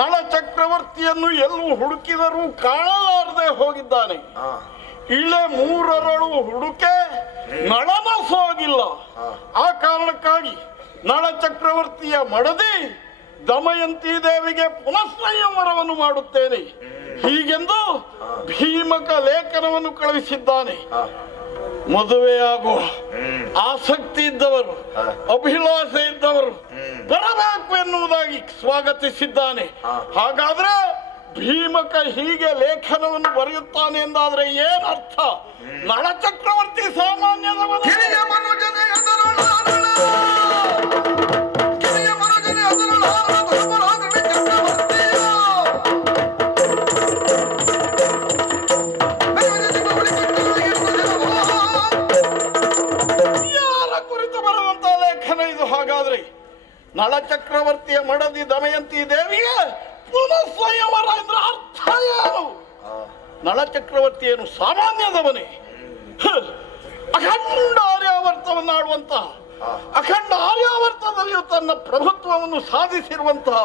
ನಳ ಚಕ್ರವರ್ತಿಯನ್ನು ಎಲ್ಲೂ ಹುಡುಕಿದರೂ ಕಾಣಲಾರದೆ ಹೋಗಿದ್ದಾನೆ. ಇಳೆ 3 ಹುಡುಕೆ ನಳನ ಸೋಗಿಲ್ಲ. ಆ ಕಾರಣಕ್ಕಾಗಿ ನಳ ಚಕ್ರವರ್ತಿಯ ಮಡದಿ ದಮಯಂತಿ ದೇವಿಗೆ ಪುನಃ ಸಂಯಮರವನ್ನು ಮಾಡುತ್ತೇನೆ. ಹೀಗೆಂದು ಭೀಮಕ ಲೇಖನವನ್ನು ಕಳುಹಿಸಿದ್ದಾನೆ. ಮದುವೆಯಾಗುವ ಆಸಕ್ತಿ ಇದ್ದವರು, ಅಭಿಲಾಷೆ ಇದ್ದವರು ಬರಬೇಕು ಎನ್ನುವುದಾಗಿ ಸ್ವಾಗತಿಸಿದ್ದಾನೆ. ಹಾಗಾದ್ರೆ ಭೀಮಕ ಹೀಗೆ ಲೇಖನವನ್ನು ಬರೆಯುತ್ತಾನೆ ಎಂದಾದ್ರೆ ಏನರ್ಥ? ನಳ ಚಕ್ರವರ್ತಿ ಸಾಮಾನ್ಯದವನು. ಯಾರ ಕುರಿತು ಬರುವಂತ ಲೇಖನ ಇದು? ಹಾಗಾದ್ರೆ ನಳ ಚಕ್ರವರ್ತಿಯ ಮಡದಿ ದಮಯಂತಿ ದೇವಿಗೆ ಪುನಃ ಸ್ವಯಂವರ ಅಂದ್ರೆ ಅರ್ಥ ಏನು? ನಳ ಚಕ್ರವರ್ತಿ ಏನು ಸಾಮಾನ್ಯದವನೇ? ಅಖಂಡ ಆರ್ಯಾವರ್ತವನ್ನಾಡುವಂತ, ಅಖಂಡ ಆರ್ಯಾವರ್ತದಲ್ಲಿಯೂ ತನ್ನ ಪ್ರಭುತ್ವವನ್ನು ಸಾಧಿಸಿರುವಂತಹ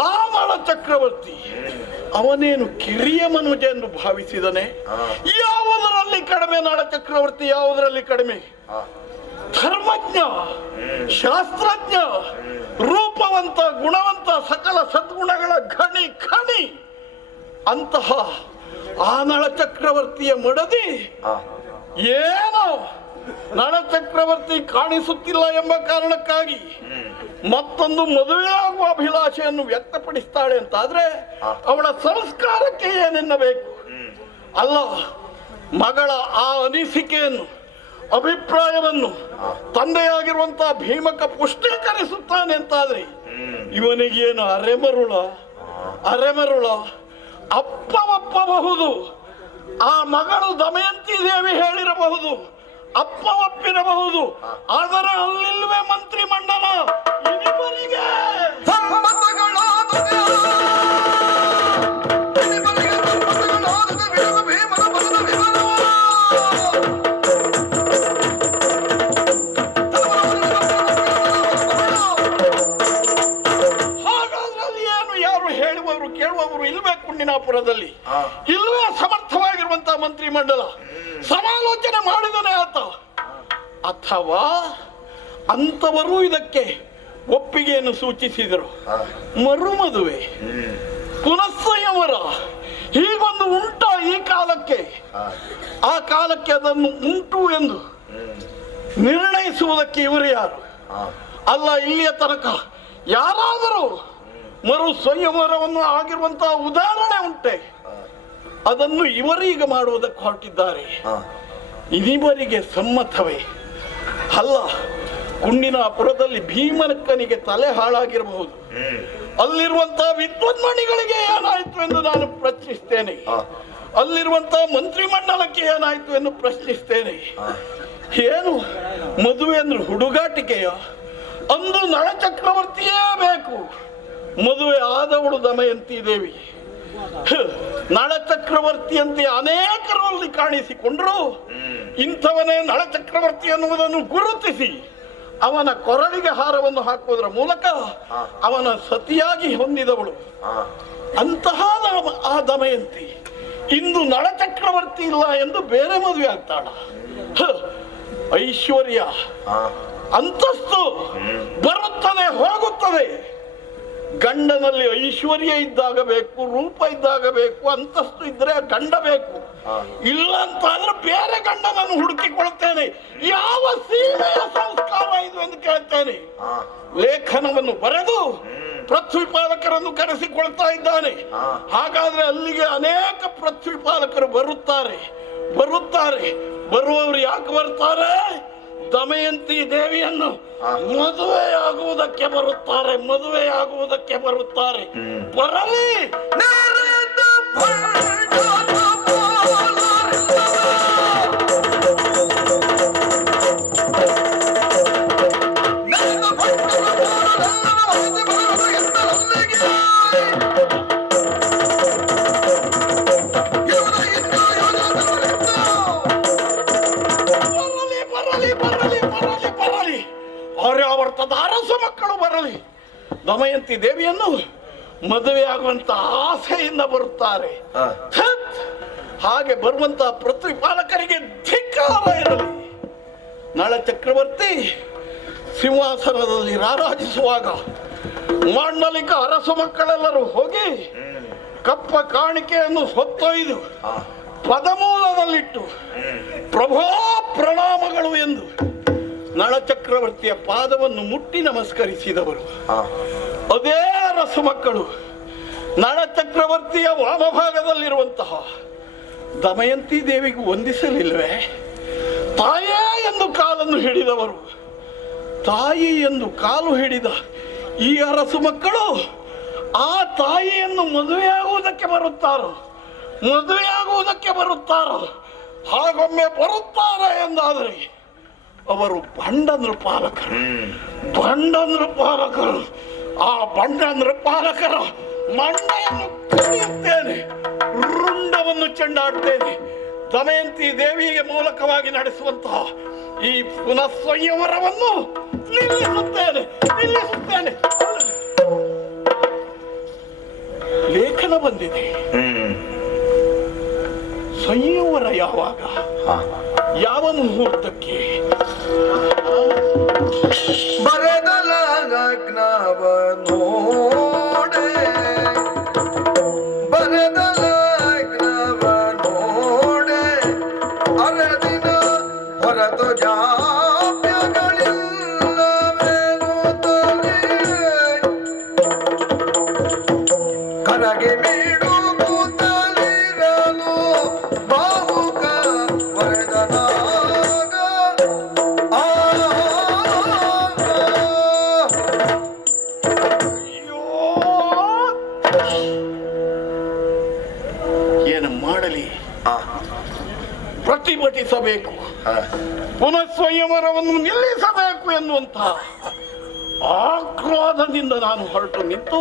ಆ ನಳ ಚಕ್ರವರ್ತಿ ಅವನೇನು ಕಿರಿಯ ಮನುಜ ಎಂದು ಭಾವಿಸಿದನೆ? ಯಾವುದರಲ್ಲಿ ಕಡಿಮೆ ನಳ ಚಕ್ರವರ್ತಿ? ಯಾವುದರಲ್ಲಿ ಕಡಿಮೆ? ಧರ್ಮಜ್ಞ, ಶಾಸ್ತ್ರಜ್ಞ, ರೂಪವಂತ, ಗುಣವಂತ, ಸಕಲ ಸದ್ಗುಣಗಳ ಖಣಿ ಅಂತಹ ಆ ನಳ ಚಕ್ರವರ್ತಿಯ ಮಡದಿ ಏನೋ ನಳ ಚಕ್ರವರ್ತಿ ಕಾಣಿಸುತ್ತಿಲ್ಲ ಎಂಬ ಕಾರಣಕ್ಕಾಗಿ ಮತ್ತೊಂದು ಮದುವೆಯಾಗುವ ಅಭಿಲಾಷೆಯನ್ನು ವ್ಯಕ್ತಪಡಿಸ್ತಾಳೆ ಅಂತಾದ್ರೆ ಅವಳ ಸಂಸ್ಕಾರಕ್ಕೆ ಏನೆನ್ನಬೇಕು? ಅಲ್ಲ, ಮಗಳ ಆ ಅನಿಸಿಕೆಯನ್ನು, ಅಭಿಪ್ರಾಯವನ್ನು ತಂದೆಯಾಗಿರುವಂತಹ ಭೀಮಕ ಪುಷ್ಟೀಕರಿಸುತ್ತಾನೆ ಅಂತಾದ್ರೆ ಇವನಿಗೇನು ಅರೆಮರುಳ ಅಪ್ಪವಪ್ಪಬಹುದು. ಆ ಮಗಳು ದಮಯಂತಿ ದೇವಿ ಹೇಳಿರಬಹುದು, ಅಪ್ಪವಪ್ಪಿರಬಹುದು, ಆದರೆ ಅಲ್ಲಿಲ್ವೇ ಮಂತ್ರಿ ಮಂಡಲ ಇವರಿಗೆ ಕೇಳುವವರು ಇಲ್ವೇ? ಕುಂಡಿನಾಪುರದಲ್ಲಿ ಇಲ್ವೇ ಸಮರ್ಥವಾಗಿರುವಂತಹ ಮಂತ್ರಿ ಮಂಡಲ ಸಮಾಲೋಚನೆ ಮಾಡಿದನೇ ಆತ? ಅಥವಾ ಅಂತವರು ಇದಕ್ಕೆ ಒಪ್ಪಿಗೆಯನ್ನು ಸೂಚಿಸಿದರು? ಮರುಮದುವೆ, ಪುನಃಸಂಯವರ ಹೀಗೊಂದು ಉಂಟ ಈ ಕಾಲಕ್ಕೆ? ಆ ಕಾಲಕ್ಕೆ ಅದನ್ನು ಉಂಟು ಎಂದು ನಿರ್ಣಯಿಸುವುದಕ್ಕೆ ಇವರು ಯಾರು? ಅಲ್ಲ, ಇಲ್ಲಿಯ ತನಕ ಯಾರಾದರೂ ಮರು ಸಂಯಮರವನ್ನು ಆಗಿರುವಂತಹ ಉದಾಹರಣೆ ಉಂಟೆ? ಅದನ್ನು ಇವರೀಗ ಮಾಡುವುದಕ್ಕೆ ಹೊರಟಿದ್ದಾರೆ. ಇವರಿಗೆ ಸಮ್ಮತವೇ? ಅಲ್ಲ, ಕುಂಡಿನಾಪುರದಲ್ಲಿ ಭೀಮನಕ್ಕನಿಗೆ ತಲೆ ಹಾಳಾಗಿರಬಹುದು. ಅಲ್ಲಿರುವಂತಹ ವಿದ್ವನ್ಮಣಿಗಳಿಗೆ ಏನಾಯ್ತು ಎಂದು ನಾನು ಪ್ರಶ್ನಿಸ್ತೇನೆ. ಅಲ್ಲಿರುವಂತಹ ಮಂತ್ರಿ ಮಂಡಲಕ್ಕೆ ಏನಾಯ್ತು ಎಂದು ಪ್ರಶ್ನಿಸ್ತೇನೆ. ಏನು ಮದುವೆ ಅಂದ್ರೆ ಹುಡುಗಾಟಿಕೆಯ? ಅಂದು ನಳ ಚಕ್ರವರ್ತಿಯೇ ಬೇಕು. ಮದುವೆ ಆದವಳು ದಮಯಂತಿ ದೇವಿ. ನಳ ಚಕ್ರವರ್ತಿಯಂತೆ ಅನೇಕರಲ್ಲಿ ಕಾಣಿಸಿಕೊಂಡ್ರು ಇಂಥವನೇ ನಳ ಚಕ್ರವರ್ತಿ ಎನ್ನುವುದನ್ನು ಗುರುತಿಸಿ ಅವನ ಕೊರಳಿಗೆ ಹಾರವನ್ನು ಹಾಕುವುದರ ಮೂಲಕ ಅವನ ಸತಿಯಾಗಿ ಹೊಂದಿದವಳು ಅಂತಹ ಆ ದಮಯಂತಿ ಇಂದು ನಳ ಚಕ್ರವರ್ತಿ ಇಲ್ಲ ಎಂದು ಬೇರೆ ಮದುವೆ ಆಗ್ತಾಳ. ಐಶ್ವರ್ಯ, ಅಂತಸ್ತು ಬರುತ್ತದೆ ಹೋಗುತ್ತದೆ. ಗಂಡನಲ್ಲಿ ಐಶ್ವರ್ಯ ಇದ್ದಾಗ ಬೇಕು, ರೂಪ ಇದ್ದಾಗ ಬೇಕು, ಅಂತಸ್ತು ಇದ್ರೆ ಗಂಡ ಬೇಕು. ಇಲ್ಲ ಅಂತ ಆದ್ರೆ ಬೇರೆ ಗಂಡನನ್ನು ಹುಡುಕಿಕೊಳ್ತೇನೆ. ಯಾವ ಸೀಮೆಯ ಸಂಸ್ಕಾರ ಇದು ಎಂದು ಕೇಳ್ತೇನೆ. ಲೇಖನವನ್ನು ಬರೆದು ಪೃಥ್ವಿಪಾಲಕರನ್ನು ಕರೆಸಿಕೊಳ್ತಾ ಇದ್ದಾನೆ. ಹಾಗಾದ್ರೆ ಅಲ್ಲಿಗೆ ಅನೇಕ ಪೃಥ್ವಿಪಾಲಕರು ಬರುತ್ತಾರೆ. ಬರುವವರು ಯಾಕೆ ಬರ್ತಾರೆ? ದಮಯಂತಿ ದೇವಿಯನ್ನು ಮದುವೆಯಾಗುವುದಕ್ಕೆ ಬರುತ್ತಾರೆ. ಬರಲಿ. ಆರ್ಯಾವರ್ತದ ಅರಸ ಮಕ್ಕಳು ಬರಲಿ. ದಮಯಂತಿ ದೇವಿಯನ್ನು ಮದುವೆಯಾಗುವಂತ ಆಸೆಯಿಂದ ಬರುತ್ತಾರೆ. ಹಾಗೆ ಬರುವಂತಹ ಪೃಥ್ವಿಪಾಲಕರಿಗೆ ಧಿಕ್ಕಾರ ಇರಲಿ. ನಳ ಚಕ್ರವರ್ತಿ ಸಿಂಹಾಸನದಲ್ಲಿ ರಾರಾಜಿಸುವಾಗ ಮಾಂಡಲಿಕ ಅರಸ ಮಕ್ಕಳೆಲ್ಲರೂ ಹೋಗಿ ಕಪ್ಪ ಕಾಣಿಕೆಯನ್ನು ಹೊತ್ತೊಯ್ದು ಪದಮೂಲದಲ್ಲಿಟ್ಟು ಪ್ರಭೋ ಪ್ರಣಾಮಗಳು ಎಂದು ನಳಚಕ್ರವರ್ತಿಯ ಪಾದವನ್ನು ಮುಟ್ಟಿ ನಮಸ್ಕರಿಸಿದವರು. ಅದೇ ರಸು ಮಕ್ಕಳು ನಳಚಕ್ರವರ್ತಿಯ ವಾಮಭಾಗದಲ್ಲಿರುವಂತಹ ದಮಯಂತಿ ದೇವಿಗೂ ವಂದಿಸಲಿಲ್ಲವೇ? ತಾಯೇ ಎಂದು ಕಾಲನ್ನು ಹಿಡಿದವರು. ತಾಯಿ ಎಂದು ಕಾಲು ಹಿಡಿದ ಈ ಅರಸು ಮಕ್ಕಳು ಆ ತಾಯಿಯನ್ನು ಮದುವೆಯಾಗುವುದಕ್ಕೆ ಬರುತ್ತಾರೋ ಹಾಗೊಮ್ಮೆ ಬರುತ್ತಾರೆ ಎಂದಾದರೆ ಅವರು ಬಂಡ ನೃಪಾಲಕರು. ಆ ಬಂಡ ನೃಪಾಲಕರ ಮಂಡೆಯನ್ನು ಕಡಿಯುತ್ತೇನೆ, ರುಂಡವನ್ನು ಚೆಂಡಾಡ್ತೇನೆ. ದಮಯಂತಿ ದೇವಿಗೆ ಮೂಲಕವಾಗಿ ನಡೆಸುವಂತಹ ಈ ಪುನಃ ಸಂಯವರವನ್ನು ನಿಲ್ಲಿಸುತ್ತೇನೆ. ಲೇಖನ ಬಂದಿದೆ. ಸಂಯವರ ಯಾವಾಗ, ಯಾವ ಮುಹೂರ್ತಕ್ಕೆ? ಬರೆದ ಲಗ್ನವ ನೋಡೆ, ಬರೆದ ಲಗ್ನವ ನೋಡೆ, ಅರದಿನ ಹೊರತು ಜಾಪ್ಯಗಳಿಲ್ಲವೇನು ತಲೆ, ಕರಗೆ ಬೀಡು ಕೂತಲಿರಲು ಬಾಹುಕ ವರದನಾಗ. ಏನು ಮಾಡಲಿ? ಪ್ರತಿಭಟಿಸಬೇಕು, ಪುನಃ ಸಂಯವರವನ್ನು ನಿಲ್ಲಿಸಬೇಕು ಎನ್ನುವಂತಹ ಆಕ್ರೋಧದಿಂದ ನಾನು ಹೊರಟು ನಿಂತು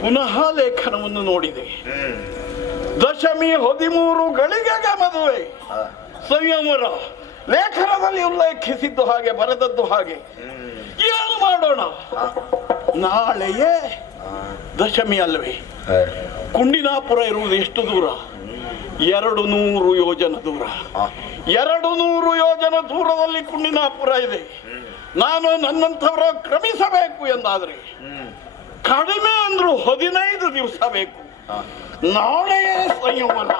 ಪುನಃ ಲೇಖನವನ್ನು ನೋಡಿದೆ. ದಶಮಿ 13 ಗಳಿಗೆಗೆ ಮದುವೆ, ಸಂಯಮರ ಲೇಖನದಲ್ಲಿ ಉಲ್ಲೇಖಿಸಿದ್ದು ಹಾಗೆ, ಬರೆದದ್ದು ಹಾಗೆ. ಏನು ಮಾಡೋಣ? ನಾಳೆಯೇ ದಶಮಿ ಅಲ್ಲವೇ? ಕುಂಡಿನಾಪುರ ಇರುವುದು ಎಷ್ಟು ದೂರ? 200 ಯೋಜನ ದೂರ. 200 ಯೋಜನ ದೂರದಲ್ಲಿ ಕುಂಡಿನಾಪುರ ಇದೆ. ನಾನು ನನ್ನಂಥವರ ಕ್ರಮಿಸಬೇಕು ಎಂದಾದ್ರೆ ಕಡಿಮೆ ಅಂದ್ರು 15 ದಿವಸ ಬೇಕು. ನಾಳೆಯೇ ಸಂಯಮನ.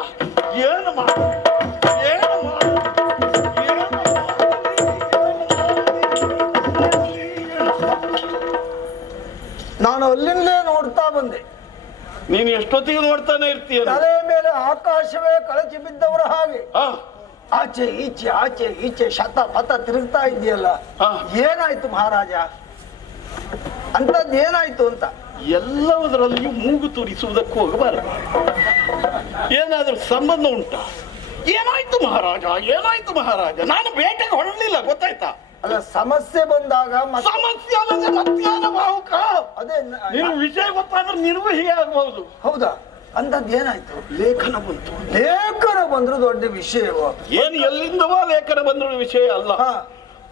ಏನು ಮಾಡ ನಾನು ಅಲ್ಲಿಂದಲೇ ನೋಡ್ತಾ ಬಂದೆ. ನೀನು ಎಷ್ಟೊತ್ತಿಗೆ ನೋಡ್ತಾನೆ ಇರ್ತೀಯ? ತಲೆ ಮೇಲೆ ಆಕಾಶವೇ ಕಳಚಿ ಬಿದ್ದವರ ಹಾಗೆ ಆಚೆ ಈಚೆ ಶತ ಪಥ ತಿರುಗ್ತಾ ಇದೆಯಲ್ಲ. ಏನಾಯ್ತು ಮಹಾರಾಜ? ಅಂತದ್ದು ಏನಾಯ್ತು ಅಂತ? ಎಲ್ಲದರಲ್ಲಿಯೂ ಮೂಗು ತೂರಿಸುವುದಕ್ಕೆ ಹೋಗಬಾರದು. ಏನಾದ್ರೂ ಸಂಬಂಧ ಉಂಟಾ? ಏನಾಯ್ತು ಮಹಾರಾಜ? ನಾನು ಬೇಟೆಗೆ ಹೊರಡಲಿಲ್ಲ, ಗೊತ್ತಾಯ್ತಾ? ಅಲ್ಲ, ಸಮಸ್ಯೆ ಬಂದಾಗ ಸಮಸ್ಯೆ ಅಲ್ಲದೆ ಮಧ್ಯಾಹ್ನ ಬಾಹುಕ. ಅದೇ ನೀವು ವಿಷಯ ಗೊತ್ತಾದ್ರೆ ನಿನಗೂ ಹೀಗೆ ಆಗಬಹುದು. ಹೌದಾ? ಅಂತದ್ದು ಏನಾಯ್ತು? ಲೇಖನ ಬಂತು. ಲೇಖನ ಬಂದ್ರು ದೊಡ್ಡ ವಿಷಯವ? ಏನು ಎಲ್ಲಿಂದವೋ ಲೇಖನ ಬಂದ್ರು ವಿಷಯ ಅಲ್ಲ,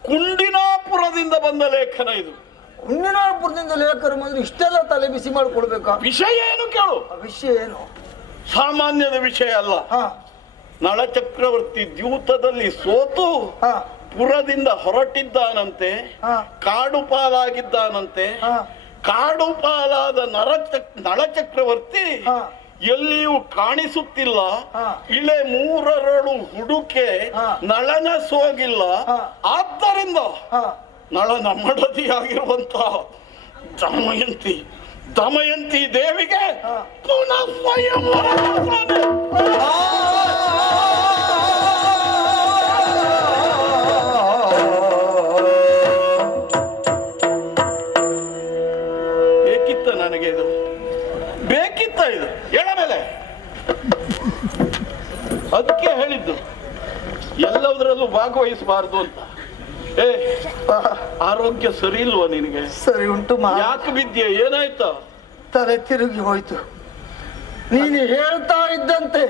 ಕುಂಡಿನಾಪುರದಿಂದ ಬಂದ ಲೇಖನ ಇದು. ಕುಂಡಿನಾಪುರದಿಂದ ಲೇಖನ ಬಂದ್ರೆ ಇಷ್ಟೆಲ್ಲ ತಲೆ ಬಿಸಿ ಮಾಡ್ಕೊಳ್ಬೇಕಾ? ವಿಷಯ ಏನು ಕೇಳು. ವಿಷಯ ಏನು? ಸಾಮಾನ್ಯದ ವಿಷಯ ಅಲ್ಲ. ನಳಚಕ್ರವರ್ತಿ ದ್ಯೂತದಲ್ಲಿ ಸೋತು ಪುರದಿಂದ ಹೊರಟಿದ್ದಾನಂತೆ, ಕಾಡು ಪಾಲಾಗಿದ್ದಾನಂತೆ. ಕಾಡು ಪಾಲಾದ ನಳಚಕ್ರವರ್ತಿ ಎಲ್ಲಿಯೂ ಕಾಣಿಸುತ್ತಿಲ್ಲ. ಇಳೆ 3 ಹುಡುಕೆ ನಳನ ಸೋಗಿಲ್ಲ. ಆದ್ದರಿಂದ ನಳನ ಮಡದಿಯಾಗಿರುವಂತಹ ದಮಯಂತಿ ದೇವಿಗೆ ಪುನಃ ಸ್ವಯಂವರ. ನನಗೆ ಇದು ಬೇಕಿತ್ತ? ಇದು ಎಳ ಮೇಲೆ ಅದಕ್ಕೆ ಹೇಳಿದ್ದು ಎಲ್ಲದರಲ್ಲೂ ಭಾಗವಹಿಸಬಾರ್ದು ಅಂತ. ಆರೋಗ್ಯ ಸರಿ ಇಲ್ವಾ ನಿನಗೆ? ಸರಿ ಉಂಟು. ಯಾಕೆ ಬಿದ್ಯೆ? ಏನಾಯ್ತಾ? ತಲೆ ತಿರುಗಿ ಹೋಯ್ತು. ನೀನು ಹೇಳ್ತಾ ಇದ್ದಂತೆ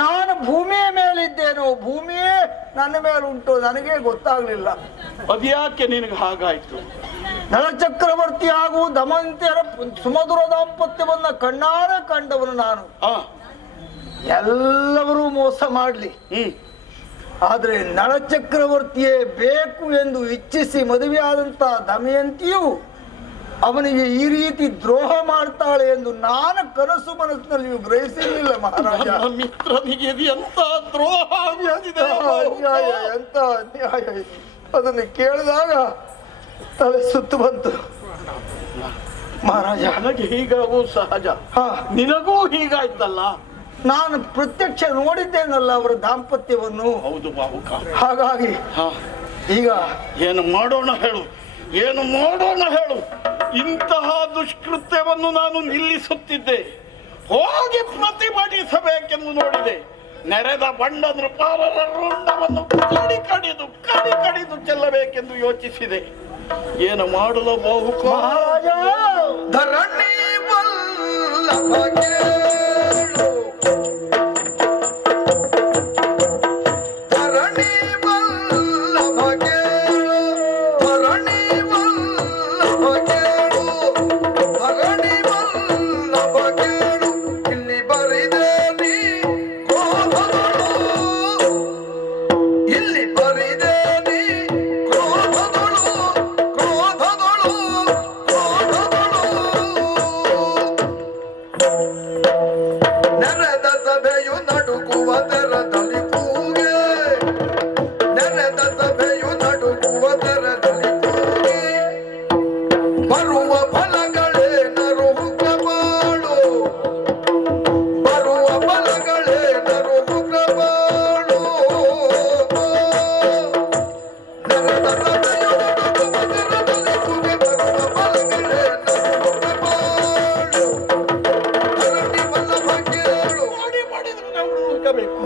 ನಾನು ಭೂಮಿಯ ಮೇಲಿದ್ದೇನೋ, ಭೂಮಿಯೇ ನನ್ನ ಮೇಲುಂಟು, ನನಗೆ ಗೊತ್ತಾಗ್ಲಿಲ್ಲ. ಅದ್ಯಾಕೆ ನಿನಗೆ ಹಾಗಾಯ್ತು? ನಳಚಕ್ರವರ್ತಿ ಹಾಗೂ ದಮಯಂತಿಯರ ಸುಮಧುರ ದಾಂಪತ್ಯವನ್ನ ಕಣ್ಣಾರೆ ಕಂಡವನು ನಾನು. ಎಲ್ಲರೂ ಮೋಸ ಮಾಡ್ಲಿ, ಆದ್ರೆ ನಳಚಕ್ರವರ್ತಿಯೇ ಬೇಕು ಎಂದು ಇಚ್ಛಿಸಿ ಮದುವೆಯಾದಂತ ದಮಯಂತಿಯು ಅವನಿಗೆ ಈ ರೀತಿ ದ್ರೋಹ ಮಾಡ್ತಾಳೆ ಎಂದು ನಾನು ಕನಸು ಮನಸ್ಸಿನಲ್ಲಿ ಗ್ರಹಿಸಿರ್ಲಿಲ್ಲ ಮಹಾರಾಜ. ನನ್ನ ಮಿತ್ರನಿಗೆ ಇದು ಎಂತ ದ್ರೋಹ ಆಗಿದೆ, ಅನ್ಯಾಯ, ಎಂತ ಅನ್ಯಾಯ ಇದು. ಅದನ್ನು ಕೇಳಿದಾಗ ತಲೆ ಸುತ್ತು ಬಂತು ಮಹಾರಾಜ. ನನಗೆ ಹೀಗಾಗೂ ಸಹಜ, ನಿನಗೂ ಹೀಗಾಯ್ತಲ್ಲ. ನಾನು ಪ್ರತ್ಯಕ್ಷ ನೋಡಿದ್ದೇನಲ್ಲ ಅವರ ದಾಂಪತ್ಯವನ್ನು. ಹೌದು ಬಾವುಕ. ಹಾಗಾಗಿ ಈಗ ಏನು ಮಾಡೋಣ ಹೇಳು, ಏನು ಮಾಡೋಣ ಹೇಳು. ಇಂತಹ ದುಷ್ಕೃತ್ಯವನ್ನು ನಾನು ನಿಲ್ಲಿಸುತ್ತಿದ್ದೆ, ಹೋಗಿ ಪ್ರತಿಭಟಿಸಬೇಕೆಂದು ನೋಡಿದೆ. ನೆರೆದ ಬಂಡ ನೃಪಾಲರ ರುಂಡವನ್ನು ಕಡಿ ಕಡಿದು ಚೆಲ್ಲಬೇಕೆಂದು ಯೋಚಿಸಿದೆ. ಏನು ಮಾಡಲು ಬಾಹುಕ. ಮಹಾರಾಜ ಧರಣಿ ವಲ್ಲಭಗೆ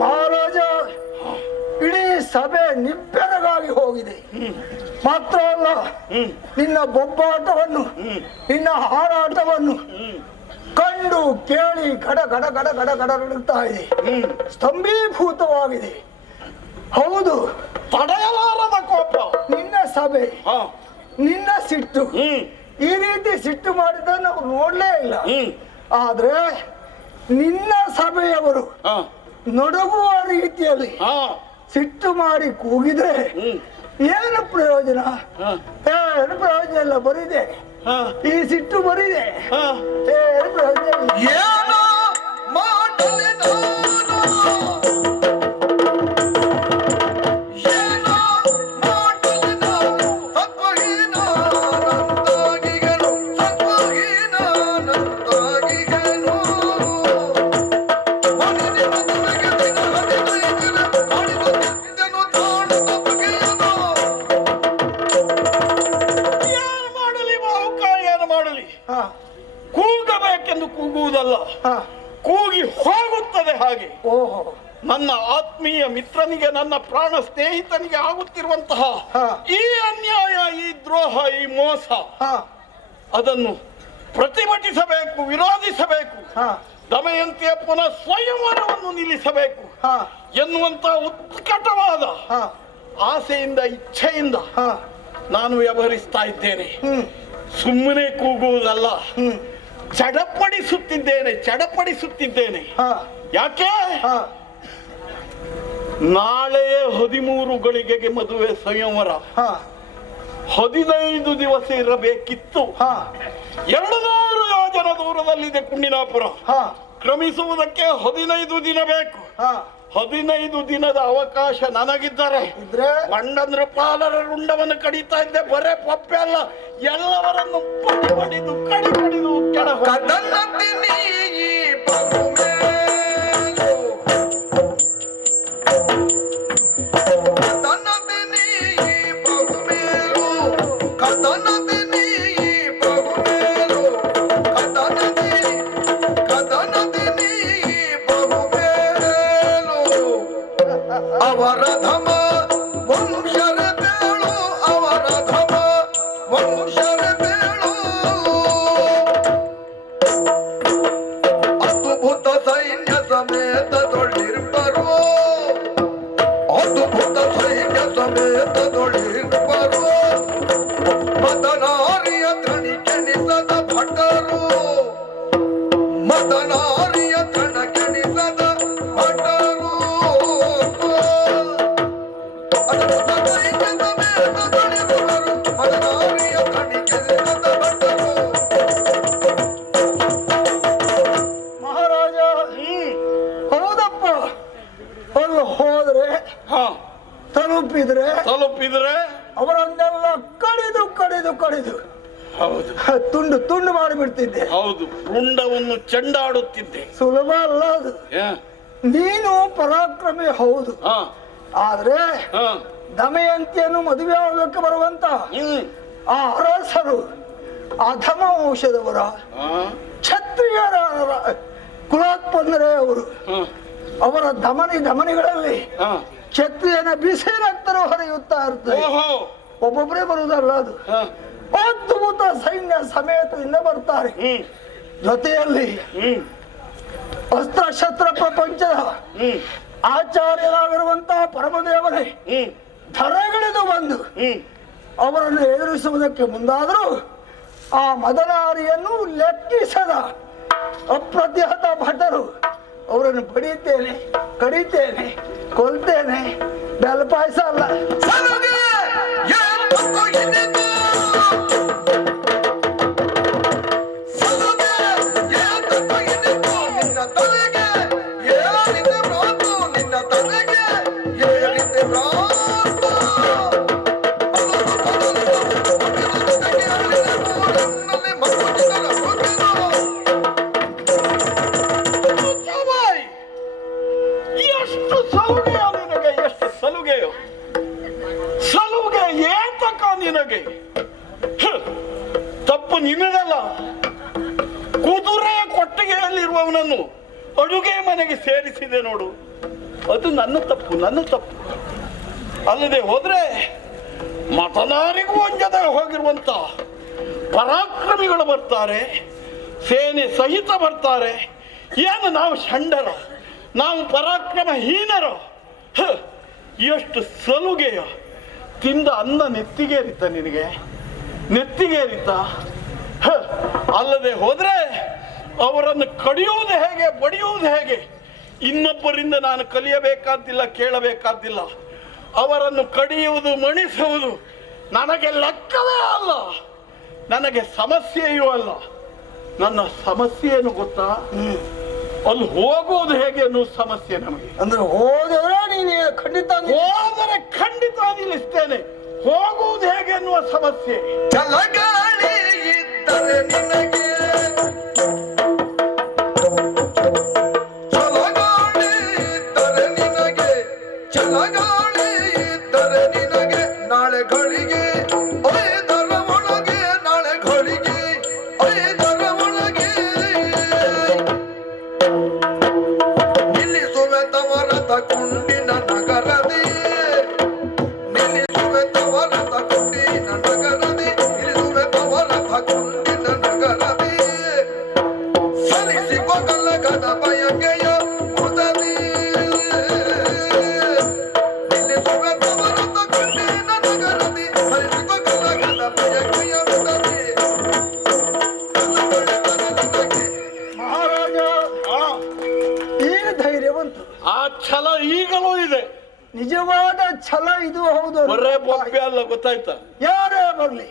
ಮಹಾರಾಜ ಇಡೀ ಸಭೆ ನಿಬ್ಬೆರಗಾಗಿ ಹೋಗಿದೆ. ಮಾತ್ರ ಅಲ್ಲ, ನಿನ್ನ ಬೊಬ್ಬಾಟವನ್ನು, ನಿನ್ನ ಹಾರಾಟವನ್ನು ಕಂಡು ಕೇಳಿ ಗಡ ಗಡ ಗಡ ಗಡ ಗಡ ನಡುತ್ತಾ ಇದೆ, ಸ್ತಂಭೀಭೂತವಾಗಿದೆ. ಹೌದು, ತಡೆಯಲಾರದ ಕೋಪ. ನಿನ್ನ ಸಭೆ, ನಿನ್ನ ಸಿಟ್ಟು, ಈ ರೀತಿ ಸಿಟ್ಟು ಮಾಡಿದ ನಾವು ನೋಡ್ಲೇ ಇಲ್ಲ. ಆದ್ರೆ ನಿನ್ನ ಸಭೆಯವರು ನಡುಗುವ ರೀತಿಯಲ್ಲಿ ಸಿಟ್ಟು ಮಾಡಿ ಕೂಗಿದ್ರೆ ಏನು ಪ್ರಯೋಜನ? ಏನು ಪ್ರಯೋಜನ ಇಲ್ಲ, ಬರಿದೆ ಈ ಸಿಟ್ಟು ಬರಿದೆ, ಏನು ಪ್ರಯೋಜನ ಇಲ್ಲ. ಕೂಗಬೇಕೆಂದು ಕೂಗುವುದಲ್ಲ, ಕೂಗಿ ಹೋಗುತ್ತದೆ ಹಾಗೆ. ಓಹೋ, ನನ್ನ ಆತ್ಮೀಯ ಮಿತ್ರನಿಗೆ, ನನ್ನ ಪ್ರಾಣ ಸ್ನೇಹಿತನಿಗೆ ಆಗುತ್ತಿರುವಂತಹ ಈ ಅನ್ಯಾಯ, ಈ ದ್ರೋಹ, ಈ ಮೋಸ, ಅದನ್ನು ಪ್ರತಿಭಟಿಸಬೇಕು, ವಿರೋಧಿಸಬೇಕು. ದಮಯಂತಿಯ ಪುನಃ ಸ್ವಯಂವರವನ್ನು ನಿಲ್ಲಿಸಬೇಕು ಎನ್ನುವಂತ ಉತ್ಕಟವಾದ ಆಸೆಯಿಂದ, ಇಚ್ಛೆಯಿಂದ ನಾನು ವ್ಯವಹರಿಸ್ತಾ ಇದ್ದೇನೆ. ಸುಮ್ಮನೆ ಕೂಗುವುದಲ್ಲ, ಚಡಪಡಿಸುತ್ತಿದ್ದೇನೆ. ಯಾಕೆ? ನಾಳೆಯೇ 13 ಗಳಿಗೆಗೆ ಮದುವೆ ಸಂಯಮರ. 15 ದಿವಸ ಇರಬೇಕಿತ್ತು. 200 ಯೋಜನ ದೂರದಲ್ಲಿದೆ ಕುಂಡಿನಾಪುರ. ಕ್ರಮಿಸುವುದಕ್ಕೆ 15 ದಿನ ಬೇಕು. 15 ದಿನದ ಅವಕಾಶ ನನಗಿದ್ದರೆ ಬಂಡ ನೃಪಾಲರ ರುಂಡವನ್ನು ಕಡಿತಾ ಇದ್ದೆ. ಬರೇ ಪಪ್ಪೆ ಅಲ್ಲ, ಎಲ್ಲವರನ್ನು ಕಡಿದು ಅವರಧಮ ವಂಶರ ಬೇಳು, ಅವರಧಮ ವಂಶರ ಬೇಳು. ಅದ್ಭುತ ಸೈನ್ಯ ಸಮೇತದೊಳಿರ್ಬರು, ಅದ್ಭುತ ಸೈನ್ಯ ಸಮೇತದೊಳಿರ್ಬರು. ಮದನಾರಿಯ ತಣಿಕೆಣಿಸದ ಭಟರು, ಮದನಾರಿಯ ತಣಕೆಣಿಸದ ಭಟರು. ಮದನಾರಿಯ ತಣಿಕೆಣಿಸದ ಭಟರು. ಹೌದು ತುಂಡು ತುಂಡು ಮಾಡಿಬಿಡ್ತಿದ್ದೆ. ಹೌದು, ರುಂಡವನ್ನು ಚೆಂಡಾಡುತ್ತಿದ್ದೆ. ಸುಲಭ ಅಲ್ಲ ಅದು. ನೀನು ಪರಾಕ್ರಮಿ ಹೌದು, ಆದ್ರೆ ದಮಯಂತಿಯನ್ನು ಮದುವೆ ಆಗಲಿಕ್ಕೆ ಬರುವಂತ ಆ ಅರಸರು ಅಧಮ ವಂಶದವರ ಕ್ಷತ್ರಿಯರ ಕುಲೋತ್ಪನ್ನರೇ ಅವರು. ಅವರ ಧಮನಿಗಳಲ್ಲಿ ಕ್ಷತ್ರಿಯನ ಬಿಸಿ ರಕ್ತರು ಹೊರೆಯುತ್ತಾ ಇರ್ತದೆ. ಒಬ್ಬೊಬ್ಬರೇ ಬರುವುದಲ್ಲ ಅದು, ಅದ್ಭುತ ಸೈನ್ಯ ಸಮೇತದಿಂದ ಬರ್ತಾರೆ. ಜೊತೆಯಲ್ಲಿ ಅಸ್ತ್ರಶಸ್ತ್ರ ಪ್ರಪಂಚದ ಆಚಾರ್ಯರಾಗಿರುವಂತಹ ಪರಮದೇವರೇ ಧರೆಗಿಳಿದು ಬಂದು ಅವರನ್ನು ಎದುರಿಸುವುದಕ್ಕೆ ಮುಂದಾದರೂ ಆ ಮದನಾರಿಯನ್ನು ಲೆಕ್ಕಿಸದ ಅಪ್ರತಿಹತ ಭಟರು ಅವರನ್ನು ಬಡಿತೇನೆ, ಕಡಿತೇನೆ, ಕೊಲ್ತೇನೆ, ಬೆಲಪಾಯಸ ಅಲ್ಲ. ಎಷ್ಟು ಸಲುಗೆಯ ನಿನಗೆ, ಎಷ್ಟು ಸಲುಗೆಯೋ, ಸಲುಗೆ ಏತಕ ನಿನಗೆ? ತಪ್ಪು ನಿನ್ನದಲ್ಲ. ಕುದುರೆ ಕೊಟ್ಟಿಗೆಯಲ್ಲಿರುವವನನ್ನು ಅಡುಗೆ ಮನೆಗೆ ಸೇರಿಸಿದೆ ನೋಡು, ಅದು ನನ್ನ ತಪ್ಪು, ನನ್ನ ತಪ್ಪು. ಅಲ್ಲದೆ ಹೋದ್ರೆ ಮತನಾರಿಗೂ ಅಂಜದೆ ಹೋಗಿರುವಂತ ಪರಾಕ್ರಮಿಗಳು ಬರ್ತಾರೆ, ಸೇನೆ ಸಹಿತ ಬರ್ತಾರೆ. ಏನು ನಾವು ಷಂಡರ, ನಾವು ಪರಾಕ್ರಮಹೀನರು? ಎಷ್ಟು ಸಲುಗೆಯ! ತಿಂದ ಅನ್ನ ನೆತ್ತಿಗೇರಿತ ನಿನಗೆ, ನೆತ್ತಿಗೇರಿತ? ಅಲ್ಲದೆ ಹೋದ್ರೆ ಅವರನ್ನು ಕಡಿಯುವುದು ಹೇಗೆ, ಬಡಿಯುವುದು ಹೇಗೆ? ಇನ್ನೊಬ್ಬರಿಂದ ನಾನು ಕಲಿಯಬೇಕಾದ್ದಿಲ್ಲ, ಕೇಳಬೇಕಾದ್ದಿಲ್ಲ. ಅವರನ್ನು ಕಡಿಯುವುದು, ಮಣಿಸುವುದು ನನಗೆ ಲೆಕ್ಕವೇ ಅಲ್ಲ, ನನಗೆ ಸಮಸ್ಯೆಯೂ ಅಲ್ಲ. ನನ್ನ ಸಮಸ್ಯೆ ಏನು ಗೊತ್ತಾ? ಅಲ್ಲಿ ಹೋಗುವುದು ಹೇಗೆ ಅನ್ನೋ ಸಮಸ್ಯೆ ನಮಗೆ. ಅಂದ್ರೆ ಹೋದರೆ ನೀನು ಖಂಡಿತ, ಹೋದರೆ ಖಂಡಿತ ನಿಲ್ಲಿಸ್ತೇನೆ. ಹೋಗುವುದು ಹೇಗೆ ಅನ್ನುವ ಸಮಸ್ಯೆ. ಚಲಗಾಳಿ ಇದ್ದರೆ ನಿನಗೆ, ಚಲಗಾಳಿ ಇದ್ದರೆ ನಿನಗೆ, ಚಲಗಾಳಿ ಇದ್ದರೆ ನಿನಗೆ, ನಾಳೆ ಗಳಿಗೆ ಐದರ ಒಳಗೆ, ನಾಳೆ ಗಳಿಗೆ ಐದರ ಒಳಗೆ ನಿಲ್ಲಿಸುವೆ ತವರದ ಕುಂಡಿನ ನಗರದಿ, ನಿಲ್ಲಿಸುವೆ ತವರದ ಕುಂಡಿನ ನಗರದಿ, ನಿಲ್ಲಿಸುವೆ ತವರದ ಕುಂಡಿನ ನಗರದಿ, ಸರಿಸಿ ಕೊಗಲಗದ ಬಯಕೆಯ ಮುದದಿ, ನಿಲ್ಲಿಸುವೆ ತವರದ ಕುಂಡಿನ ನಗರದಿ, ಸರಿಸಿ ಕೊಗಲಗದ ಬಯಕೆಯ ಮುದದಿ. ಮಹಾರಾಜ ಈಗ ಧೈರ್ಯ ಬಂತು. ಆ ಛಲ ಈಗಲೂ ಇದೆ. ನಿಜವಾದ ಛಲ ಇದು ಹೌದು. ಬರೇ ಬೊಬ್ಬೆ ಅಲ್ಲ, ಗೊತ್ತಾಯ್ತಾ? ಯಾರೇ ಬರ್ಲಿ,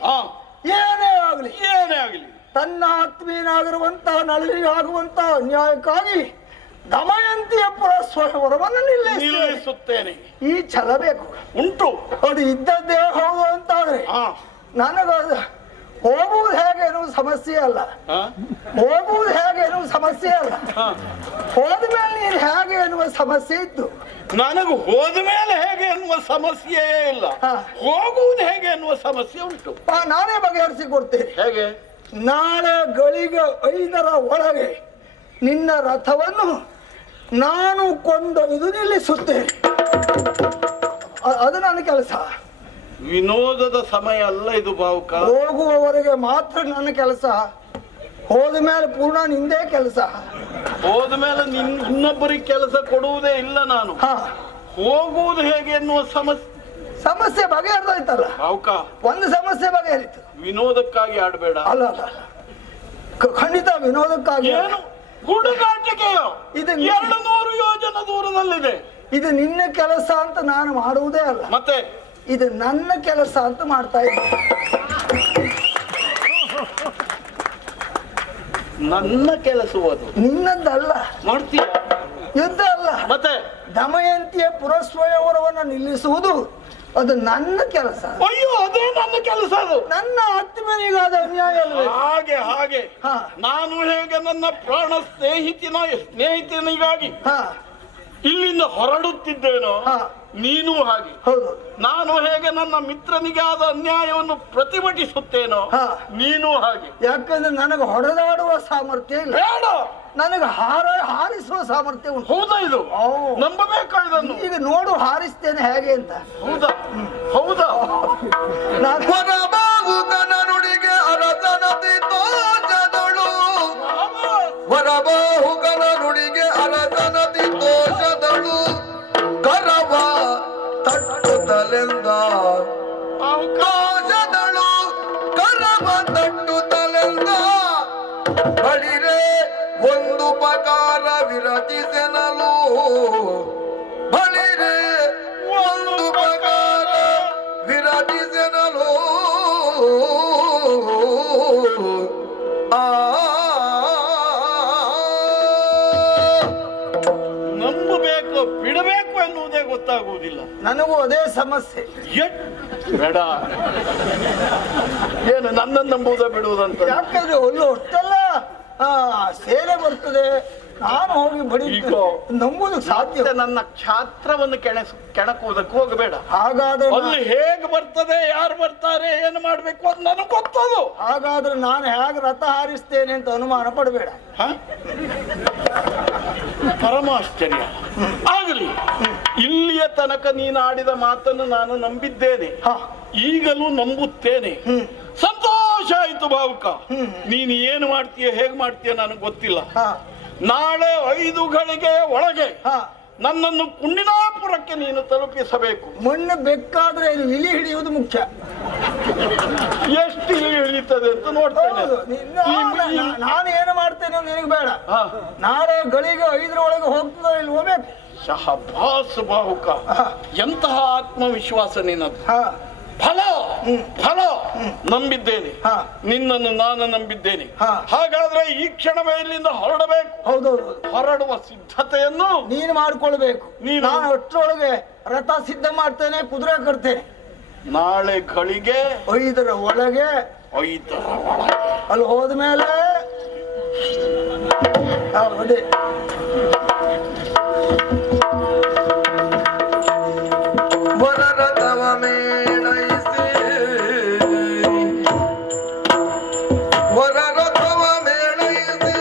ಏನೇ ಆಗ್ಲಿ, ಏನೇ ಆಗಲಿ, ತನ್ನ ಆತ್ಮೀಯನಾಗಿರುವಂತಹ ನಳಿನಿಗಾಗುವಂತಹ ಅನ್ಯಾಯಕ್ಕಾಗಿ ದಮಯಂತಿಯ ಸ್ವಯಂವರವನ್ನು ನಿಲ್ಲಿಸುತ್ತೇನೆ. ಈ ಛಲ ಬೇಕು, ಉಂಟು. ಅದು ಇದ್ದದ್ದೇ ಹೌದು ಅಂತಾದ್ರೆ ನನಗದು ಹೋಗುವುದು ಹೇಗೆ ಎನ್ನುವ ಸಮಸ್ಯೆ ಅಲ್ಲ, ಹೋಗುವುದು ಹೇಗೆ ಎನ್ನುವ ಸಮಸ್ಯೆ ಅಲ್ಲ, ಹೋದ್ಮೇಲೆ ನೀನು ಹೇಗೆ ಎನ್ನುವ ಸಮಸ್ಯೆ ಇತ್ತು. ನನಗೂ ಹೋದ ಮೇಲೆ ಹೇಗೆ ಅನ್ನುವ ಸಮಸ್ಯೆಯೇ ಇಲ್ಲ, ಹೋಗುವುದು ಹೇಗೆ ಅನ್ನುವ ಸಮಸ್ಯೆ ಉಂಟು. ನಾನೇ ಬಗೆಹರಿಸಿ ಕೊಡ್ತೇನೆ. ಹೇಗೆ? ನಾಳೆ ಗಳಿಗೆ 5ರ ಒಳಗೆ ನಿನ್ನ ರಥವನ್ನು ನಾನು ಕೊಂಡೊಯ್ದು ನಿಲ್ಲಿಸುತ್ತೇನೆ. ಅದು ನನ್ನ ಕೆಲಸ. ವಿನೋದದ ಸಮಯ ಅಲ್ಲ ಇದು ಭಾವುಕ. ಹೋಗುವವರೆಗೆ ಮಾತ್ರ ನನ್ನ ಕೆಲಸ, ಹೋದ ಮೇಲೆ ಪೂರ್ಣ ನಿಂದೇ ಕೆಲಸ. ಹೋದ ಮೇಲೆ ಇನ್ನೊಬ್ಬರಿಗೆ ಕೆಲಸ ಕೊಡುವುದೇ ಇಲ್ಲ ನಾನು. ಹೋಗುವುದು ಹೇಗೆ ಎನ್ನುವ ಸಮಸ್ಯೆ ಬಗೆಹರಿದಾಯ್ತಲ್ಲ ಭಾವುಕ. ಒಂದು ಸಮಸ್ಯೆ ಬಗೆಹರಿತು. ವಿನೋದಕ್ಕಾಗಿ ಆಡಬೇಡ. ಅಲ್ಲ ಅಲ್ಲ, ಖಂಡಿತ ವಿನೋದಕ್ಕಾಗಿ. ಏನು ಹುಡುಗಾಟಿಕೆಯೋ? ಇದು 200 ಯೋಜನ ದೂರದಲ್ಲಿದೆ. ಇದು ನಿನ್ನ ಕೆಲಸ ಅಂತ ನಾನು ಮಾಡುವುದೇ ಅಲ್ಲ, ಮತ್ತೆ ಇದು ನನ್ನ ಕೆಲಸ ಅಂತ ಮಾಡ್ತಾ ಇದ್ದೀನಿ. ನನ್ನ ಕೆಲಸವು ಅದು, ನಿನ್ನದ್ದಲ್ಲ. ಮಾಡ್ತೀಯ? ಯುದ್ಧ ಅಲ್ಲ, ಮತ್ತೆ ದಮಯಂತಿಯ ಪುರಸ್ವಯಂವರವನ್ನು ನಿಲ್ಲಿಸುವುದು ಅದು ನನ್ನ ಕೆಲಸ. ಅಯ್ಯೋ ಅದೇ ನನ್ನ ಕೆಲಸ. ಅದು ನನ್ನ ಆತ್ಮನಿಗಾದ ಅನ್ಯಾಯ ಅಲ್ವೇ? ಹಾಗೆ ಹಾಗೆ ಹಾ. ನಾನು ಹೇಗೆ ನನ್ನ ಪ್ರಾಣ ಸ್ನೇಹಿತನಿಗಾಗಿ ಹಾ ಇಲ್ಲಿಂದ ಹೊರಡುತ್ತಿದ್ದೇನೋ ಹಾ. ನೀನು ಹಾಗೆ. ಹೌದು. ನಾನು ಹೇಗೆ ನನ್ನ ಮಿತ್ರನಿಗೆ ಆದ ಅನ್ಯಾಯವನ್ನು ಪ್ರತಿಭಟಿಸುತ್ತೇನೋ ಹಾ. ನೀನು ಹಾಗೆ. ಯಾಕಂದ್ರೆ ನನಗೆ ಹೊಡೆದಾಡುವ ಸಾಮರ್ಥ್ಯ ಇಲ್ಲ, ಬೇಡ, ನನಗೆ ಹಾರಿಸುವ ಸಾಮರ್ಥ್ಯ ಉಂಟು. ಹೌದಾ? ಇದು ಓ. ನಂಬಬೇಕಾ ಇದನ್ನು? ಈಗ ನೋಡು ಹಾರಿಸ್ತೇನೆ ಹೇಗೆ ಅಂತ. ಹೌದಾ? ಹೌದಾ? ನಾನು ವರಬಾಹುಕನ ನುಡಿಗೆ ಅರಸನದಿ ತೋಚದಳು. ವರಬಾಹುಕನ ನುಡಿಗೆ ಅರಸನದಿ ತೋಚದಳು. ಕರವ ತಟ್ಟುತ್ತಲೆಂದ ತೋಚದಳು. ಕರವ ತಟ್ಟುತ್ತಲೆಂದ ಬಳಿರೆ ಒಂದು ಪಕಾರ ವಿರಚಿಸೆನಲು. ಬಳಿರೆ ಒಂದು ಪಕಾರ ವಿರಚಿಸೆನಲು. ನಂಬಬೇಕು ಬಿಡಬೇಕು ಎನ್ನುವುದೇ ಗೊತ್ತಾಗುವುದಿಲ್ಲ. ನನಗೂ ಅದೇ ಸಮಸ್ಯೆ. ಬೇಡ, ಏನು ನನ್ನನ್ನು ನಂಬುವುದ ಬಿಡುವುದಂತ? ಯಾಕಂದ್ರೆ ಅಷ್ಟೆಲ್ಲ ಸೇನೆ ಬರ್ತದೆ, ನಾನು ಹೋಗಿ ಬಡಿ ಈಗ ನಂಬುದಕ್ಕೆ ಸಾಧ್ಯ. ಮತ್ತೆ ನನ್ನ ಕ್ಷಾತ್ರವನ್ನು ಕೆಣಕುವುದಕ್ಕೆ ಹೋಗಬೇಡ. ಹಾಗಾದ್ರೆ ಅಲ್ಲಿ ಹೇಗೆ ಬರ್ತದೆ, ಯಾರು ಬರ್ತಾರೆ, ಏನು ಮಾಡ್ಬೇಕು ಅಂತ ನನಗೆ ಗೊತ್ತದು. ಹಾಗಾದ್ರೆ ನಾನು ಹೇಗೆ ರಥ ಹಾರಿಸ್ತೇನೆ ಅಂತ ಅನುಮಾನ ಪಡಬೇಡ. ಪರಮಾಶ್ಚರ್ಯ ಆಗಲಿ. ಇಲ್ಲಿಯ ತನಕ ನೀನು ಆಡಿದ ಮಾತನ್ನು ನಾನು ನಂಬಿದ್ದೇನೆ, ಈಗಲೂ ನಂಬುತ್ತೇನೆ. ಸಂತೋಷ ಆಯ್ತು ಭಾವುಕ. ನೀನು ಏನು ಮಾಡ್ತೀಯ, ಹೇಗೆ ಮಾಡ್ತೀಯ ನನಗೆ ಗೊತ್ತಿಲ್ಲ. ನಾಳೆ 5 ಗಳಿಗೆಯ ಒಳಗೆ ನನ್ನನ್ನು ಕುಂಡಿನಾಪುರಕ್ಕೆ ನೀನು ತಲುಪಿಸಬೇಕು. ಮಣ್ಣು ಬೇಕಾದ್ರೆ ಇಲಿ ಹಿಡಿಯುವುದು ಮುಖ್ಯ. ಎಷ್ಟು ಇಳಿ ಇಳಿತದೆ ಅಂತ ನೋಡ್ತೇನೆ. ನಾನು ಏನು ಮಾಡ್ತೇನೆ ನಿನಗೆ ಬೇಡ. ನಾಳೆ ಗಳಿಗೆ 5 ಒಳಗೆ ಹೋಗ್ತದೋ ಇಲ್ಲಿ ಹೋಗ್ಬೇಕು. ಶಹಬಾಸ್ ಭಾವುಕ, ಎಂತಹ ಆತ್ಮವಿಶ್ವಾಸ ನಿನ್ನದು. ಫಲ ಫಲ ನಂಬಿದ್ದೇನೆ, ನಿನ್ನನ್ನು ನಾನು ನಂಬಿದ್ದೇನೆ. ಹಾಗಾದ್ರೆ ಈ ಕ್ಷಣವೇ ಇಲ್ಲಿಂದ ಹೊರಡಬೇಕು. ಹೌದೌದು, ಹೊರಡುವ ಸಿದ್ಧತೆಯನ್ನು ನೀನು ಮಾಡ್ಕೊಳ್ಬೇಕು. ನಾನು ಅಷ್ಟರೊಳಗೆ ರಥ ಸಿದ್ಧ ಮಾಡ್ತೇನೆ, ಕುದುರೆ ಕಟ್ತೇನೆ. ನಾಳೆ ಗಳಿಗೆ 5 ಒಳಗೆ ಅಲ್ಲಿ ಹೋದ್ಮೇಲೆ ಅದೇ ವರರಥವ ಮೇಳೈಸಿ ವರರಥವ ಮೇಳೈಸಿ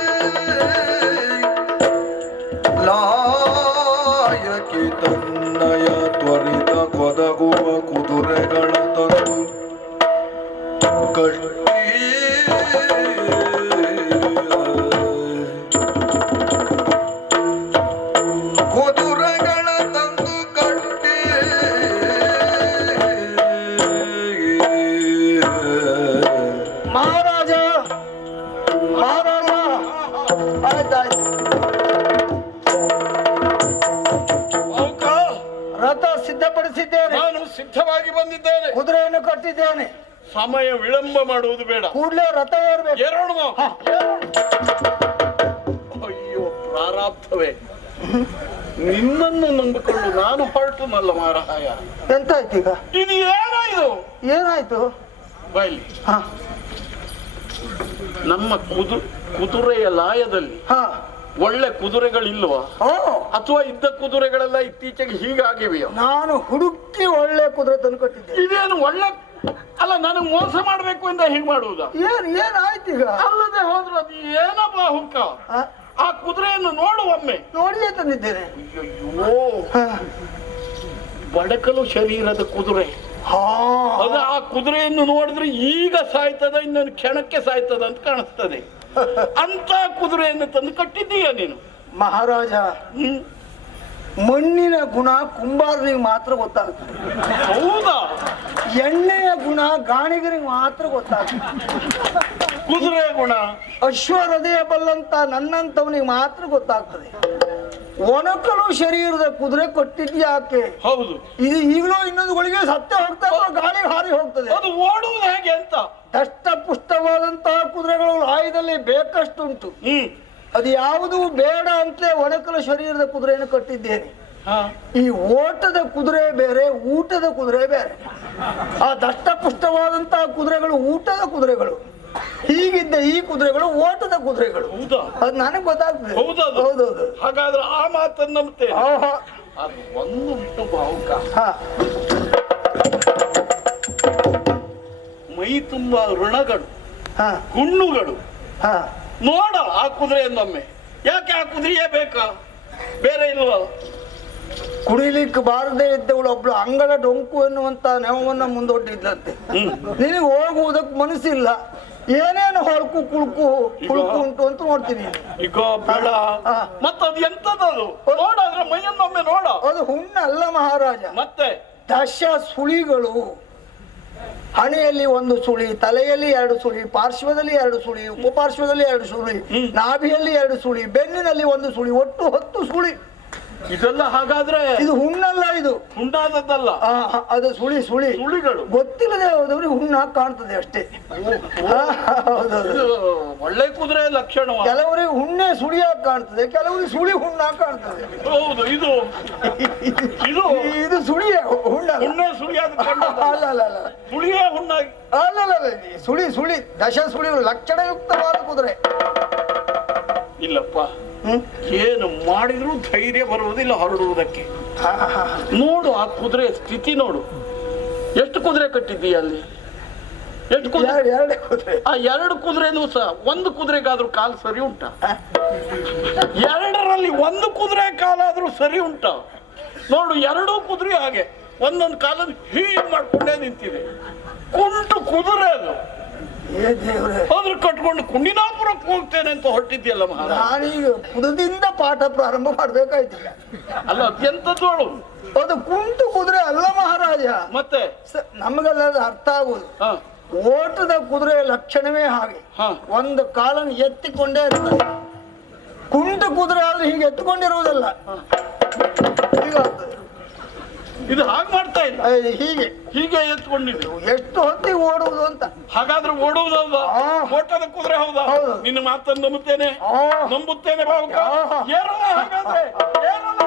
ಲಾಯಕಿ ತನ್ನಯ ತ್ವರಿತ ಕೊದಗುವ ಕುದುರೆಗಳ ತಂದು ಕಟ್ಟಿ ಕುದುರೆಗಳ ತಂದು ಕಟ್ಟಿ ಮಹಾರಾಜ ಮಹಾರಾಜ ಆಯ್ತಾಯ್ತು. ರಥ ಸಿದ್ಧಪಡಿಸಿದ್ದೇನೆ, ನಾನು ಸಿದ್ಧವಾಗಿ ಬಂದಿದ್ದೇನೆ, ಕುದುರೆಯನ್ನು ಕಟ್ಟಿದ್ದೇನೆ. ಸಮಯ ವಿಳಂಬ ಮಾಡುವುದು ಬೇಡ, ಕೂಡಲೇ ರಥ ಏರ್ಬೇಕು. ಏರೋಣ. ಅಯ್ಯೋ ಪ್ರಾರಬ್ಧವೇ, ನಿನ್ನನ್ನು ನಂಬಿಕೊಂಡು ನಾನು ಹೊರಟುನಲ್ಲ ಮಾರಾಯ. ಎಂತಾಯ್ತು ಈಗ? ಇದು ಏನಾಯ್ತು? ಏನಾಯ್ತು? ಬೈಲಿ ನಮ್ಮ ಕುದುರೆಯ ಲಾಯದಲ್ಲಿ ಒಳ್ಳೆ ಕುದುರೆಗಳಿಲ್ವಾ, ಅಥವಾ ಇದ್ದ ಕುದುರೆಗಳೆಲ್ಲ ಇತ್ತೀಚೆಗೆ ಹೀಗಾಗಿವೆಯೋ? ನಾನು ಹುಡುಕಿ ಒಳ್ಳೆ ಕುದುರೆ ತಂದು ಕೊಟ್ಟಿದ್ದೆ. ಇದೇನು ಒಳ್ಳೆ ಅಲ್ಲ, ನನಗೆ ಮೋಸ ಮಾಡ್ಬೇಕು ಅಂತ ಹೀಗೆ ಮಾಡುವುದಾ? ಏನಾಯ್ತು ಈಗ? ಅಲ್ಲದೆ ಹೋದ್ರು ಅದು ಏನಪ್ಪ ಹುಕ್ಕ? ಆ ಕುದುರೆಯನ್ನು ನೋಡು ಒಮ್ಮೆ. ನೋಡಿಯೇ ತಂದಿದ್ದೇನೆ. ಅಯ್ಯೋ, ಬಡಕಲು ಶರೀರದ ಕುದುರೆ ಅದು. ಆ ಕುದುರೆಯನ್ನು ನೋಡಿದ್ರೆ ಈಗ ಸಾಯ್ತದ, ಇನ್ನೊಂದು ಕ್ಷಣಕ್ಕೆ ಸಾಯ್ತದ ಅಂತ ಕಾಣಿಸ್ತದೆ. ಅಂತ ಕುದುರೆಯನ್ನು ತಂದು ಕಟ್ಟಿದ್ದೀಯ ನೀನು. ಮಹಾರಾಜ, ಮಣ್ಣಿನ ಗುಣ ಕುಂಬಾರನಿಗೆ ಮಾತ್ರ ಗೊತ್ತಾಗ್ತದೆ. ಹೌದಾ? ಎಣ್ಣೆಯ ಗುಣ ಗಾಣಿಗರಿಗೆ ಮಾತ್ರ ಗೊತ್ತಾಗ್ತದೆ. ಕುದುರೆ ಗುಣ ಅಶ್ವಹೃದಯ ಬಲ್ಲಂತ ನನ್ನಂತವನಿಗೆ ಮಾತ್ರ ಗೊತ್ತಾಗ್ತದೆ. ಒಣಕಲು ಶರೀರದ ಕುದುರೆ ಕೊಟ್ಟಿದ್ಯಾಕೆ? ಹೌದು. ಇದು ಈಗಲೂ ಇನ್ನೊಂದು ಗಳಿಗೆ ಸತ್ಯ ಹೋಗ್ತಾ ಗಾಳಿಗೆ ಹಾರಿ ಹೋಗ್ತದೆ. ಅದು ಓಡುವುದು ಹೇಗೆ ಅಂತ? ದಷ್ಟ ಪುಷ್ಟವಾದಂತಹ ಕುದುರೆಗಳು ಲಾಯದಲ್ಲಿ ಬೇಕಷ್ಟುಂಟು. ಅದು ಯಾವುದು ಬೇಡ ಅಂತಲೇ ಒಣಕಲು ಶರೀರದ ಕುದುರೆಯನ್ನು ಕಟ್ಟಿದ್ದೇನೆ. ಈ ಓಟದ ಕುದುರೆ ಬೇರೆ, ಊಟದ ಕುದುರೆ ಬೇರೆ. ಆ ದಷ್ಟಪುಷ್ಟವಾದಂತಹ ಕುದುರೆಗಳು ಊಟದ ಕುದುರೆಗಳು, ಹೀಗಿದ್ದ ಈ ಕುದುರೆಗಳು ಓಟದ ಕುದುರೆಗಳು. ಹೌದಾ? ಅದು ನನಗೆ ಗೊತ್ತಾಗ್ತದೆ. ಹೌದೌದು. ಹೌದೌದು. ಹಾಗಾದ್ರೆ ಆ ಮಾತನ್ನು ನಂಬ್ತೇನೆ. ಆಹಾ. ಅದು ಒಂದು ಉಂಟು ಭಾವುಕ, ಹಾ. ಮೈ ತುಂಬ ಋಣಗಳು, ಹಾ. ಹುಣ್ಣುಗಳು. ಹಾ. ನೋಡ ಆ ಕುದುರೆಯನ್ನೊಮ್ಮೆ. ಯಾಕೆ ಆ ಕುದುರೆಯೇ ಬೇಕಾ, ಬೇರೆ ಇಲ್ವಾ? ಕುಡಿಲಿಕ್ಕೆ ಬಾರದೇ ಇದ್ದವಳು ಒಬ್ಳು ಅಂಗಳ ಡೊಂಕು ಎನ್ನುವಂತ ನೆವವನ್ನ ಮುಂದೊಡ್ಡಿದ್ಲಂತೆ. ನಿನಗೆ ಹೋಗುವುದಕ್ಕೆ ಮನಸ್ಸಿಲ್ಲ, ಏನೇನು ಹೊಳಕು ಕುಳುಕು ಉಂಟು ಅಂತ ನೋಡ್ತೀನಿ. ಈಗ ಬೇಡ. ಮತ್ತದು ಎಂತದದು? ನೋಡ ಅದ್ರ ಮೈಯನ್ನೊಮ್ಮೆ ನೋಡ. ಅದು ಹುಣ್ಣಲ್ಲ ಮಹಾರಾಜ, ಮತ್ತೆ ದಶ ಸುಳಿಗಳು. ಹಣೆಯಲ್ಲಿ ಒಂದು ಸುಳಿ, ತಲೆಯಲ್ಲಿ 2 ಸುಳಿ, ಪಾರ್ಶ್ವದಲ್ಲಿ 2 ಸುಳಿ, ಉಪಪಾರ್ಶ್ವದಲ್ಲಿ 2 ಸುಳಿ, ನಾಭಿಯಲ್ಲಿ 2 ಸುಳಿ, ಬೆನ್ನಿನಲ್ಲಿ 1 ಸುಳಿ, ಒಟ್ಟು 10 ಸುಳಿ. ಇದೆಲ್ಲ ಹಾಗಾದ್ರೆ ಇದು ಹುಣ್ಣಲ್ಲ, ಇದು ಹುಣ್ಣಾದದ್ದಲ್ಲ. ಅದು ಸುಳಿ ಸುಳಿಗಳು. ಗೊತ್ತಿಲ್ಲದೆ ಹೋದವ್ರಿಗೆ ಹುಣ್ಣಾಗಿ ಕಾಣ್ತದೆ ಅಷ್ಟೇ. ಇದು ಒಳ್ಳೆ ಕುದುರೆ ಲಕ್ಷಣ. ಕೆಲವರಿಗೆ ಹುಣ್ಣೆ ಸುಳಿಯಾಗಿ ಕಾಣ್ತದೆ, ಕೆಲವರಿಗೆ ಸುಳಿ ಹುಣ್ಣಾಗಿ ಕಾಣ್ತದೆ. ಹೌದು. ಇದು ಇದು ಇದು ಸುಳಿಯ ಹುಣ್ಣಲ್ಲ. ಹುಣ್ಣೆ ಸುಳಿಯಾದ ಅಲ್ಲ ಅಲ್ಲ ಅಲ್ಲ, ಸುಳಿಯೇ ಹುಣ್ಣಾಗಿ ಅಲ್ಲಲ್ಲ, ಸುಳಿ ದಶ ಸುಳಿಗಳು, ಲಕ್ಷಣಯುಕ್ತವಾದ ಕುದುರೆ. ಇಲ್ಲಪ್ಪ, ಏನು ಮಾಡಿದ್ರು ಧೈರ್ಯ ಬರುವುದಿಲ್ಲ ಹೊರಡುವುದಕ್ಕೆ. ನೋಡು ಆ ಕುದುರೆ ಸ್ಥಿತಿ ನೋಡು. ಎಷ್ಟು ಕುದುರೆ ಕಟ್ಟಿದ್ದೀಯ ಅಲ್ಲಿ? ಎಷ್ಟು ಕುದುರೆ? 2 ಕುದುರೆ. ಆ 2 ಕುದುರೆನೂ ಸಹ ಒಂದು ಕುದುರೆಗಾದ್ರೂ ಕಾಲು ಸರಿ ಉಂಟ? 2ರಲ್ಲಿ ಒಂದು ಕುದುರೆ ಕಾಲಾದ್ರೂ ಸರಿ ಉಂಟ? ನೋಡು, 2 ಕುದುರೆ ಹಾಗೆ ಒಂದೊಂದು ಕಾಲಲ್ಲಿ ಹೀಗೆ ಮಾಡ್ಕೊಂಡೇ ನಿಂತಿದೆ. ಕುಂಟು ಕುದುರೆ ಅದು. ಅದ್ರ ಕಟ್ಕೊಂಡು ಕುಂಡಿನಾಪುರಕ್ಕೆ ಹೋಗ್ತೇನೆ ಅಂತ ಹೊರಟಿದ್ಯಲ್ಲ ಮಹಾರಾಜ. ನಾನೀಗ ಪುರದಿಂದ ಪಾಠ ಪ್ರಾರಂಭ ಮಾಡ್ಬೇಕಾಯ್ತಿಲ್ಲ. ಅಲ್ಲ, ಎಂತದೋಳು ಅದು ಕುಂಟು ಕುದುರೆ ಅಲ್ಲ ಮಹಾರಾಜ. ಮತ್ತೆ ನಮಗೆಲ್ಲ ಅರ್ಥ ಆಗುದು. ಓಟದ ಕುದುರೆ ಲಕ್ಷಣವೇ ಹಾಗೆ, ಒಂದು ಕಾಲನ್ನು ಎತ್ತಿಕೊಂಡೇ ಇರ್ತದೆ. ಕುಂಟು ಕುದುರೆ ಆದ್ರೆ ಹೀಗೆ ಎತ್ತಿಕೊಂಡಿರುವುದಲ್ಲ, ಹೀಗಾಗ್ತದೆ. ಇದು ಹಾಗೆ ಮಾಡ್ತಾ ಇಲ್ಲ, ಹೀಗೆ ಹೀಗೆ ಎತ್ಕೊಂಡಿದ್ದು. ಎಷ್ಟು ಹೊತ್ತಿಗೆ ಓಡುವುದು ಅಂತ. ಹಾಗಾದ್ರೆ ಓಡುವುದಲ್ವ? ಓಟದ ಕುದುರೆ ಹೌದಾ? ನಿನ್ನ ಮಾತನ್ನು ನಂಬುತ್ತೇನೆ ಭಾವುಕ. ಏರಲ್ಲ ಹಾಗಾದ್ರೆ, ಏರಲ್ಲ.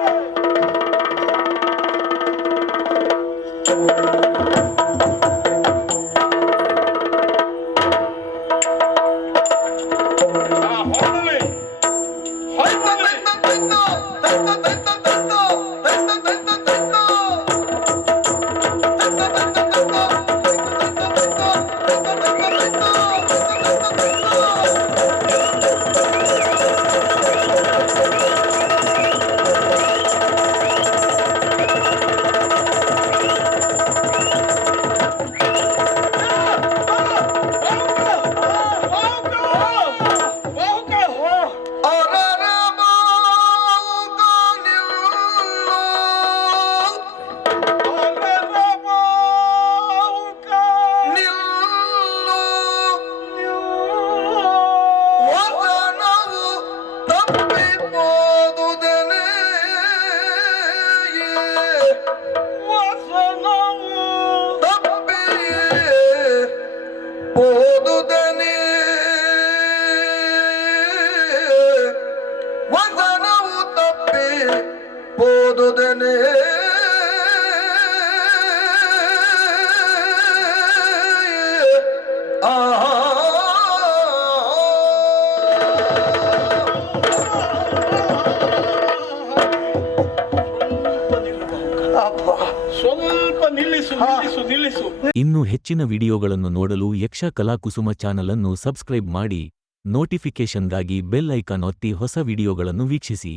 ಇನ್ನು ಹೆಚ್ಚಿನ ವಿಡಿಯೋಗಳನ್ನು ನೋಡಲು ಯಕ್ಷ ಕಲಾಕುಸುಮ ಚಾನಲ್ ಅನ್ನು ಸಬ್ಸ್ಕ್ರೈಬ್ ಮಾಡಿ, ನೋಟಿಫಿಕೇಶನ್ಗಾಗಿ ಬೆಲ್ ಐಕಾನ್ ಒತ್ತಿ ಹೊಸ ವಿಡಿಯೋಗಳನ್ನು ವೀಕ್ಷಿಸಿ.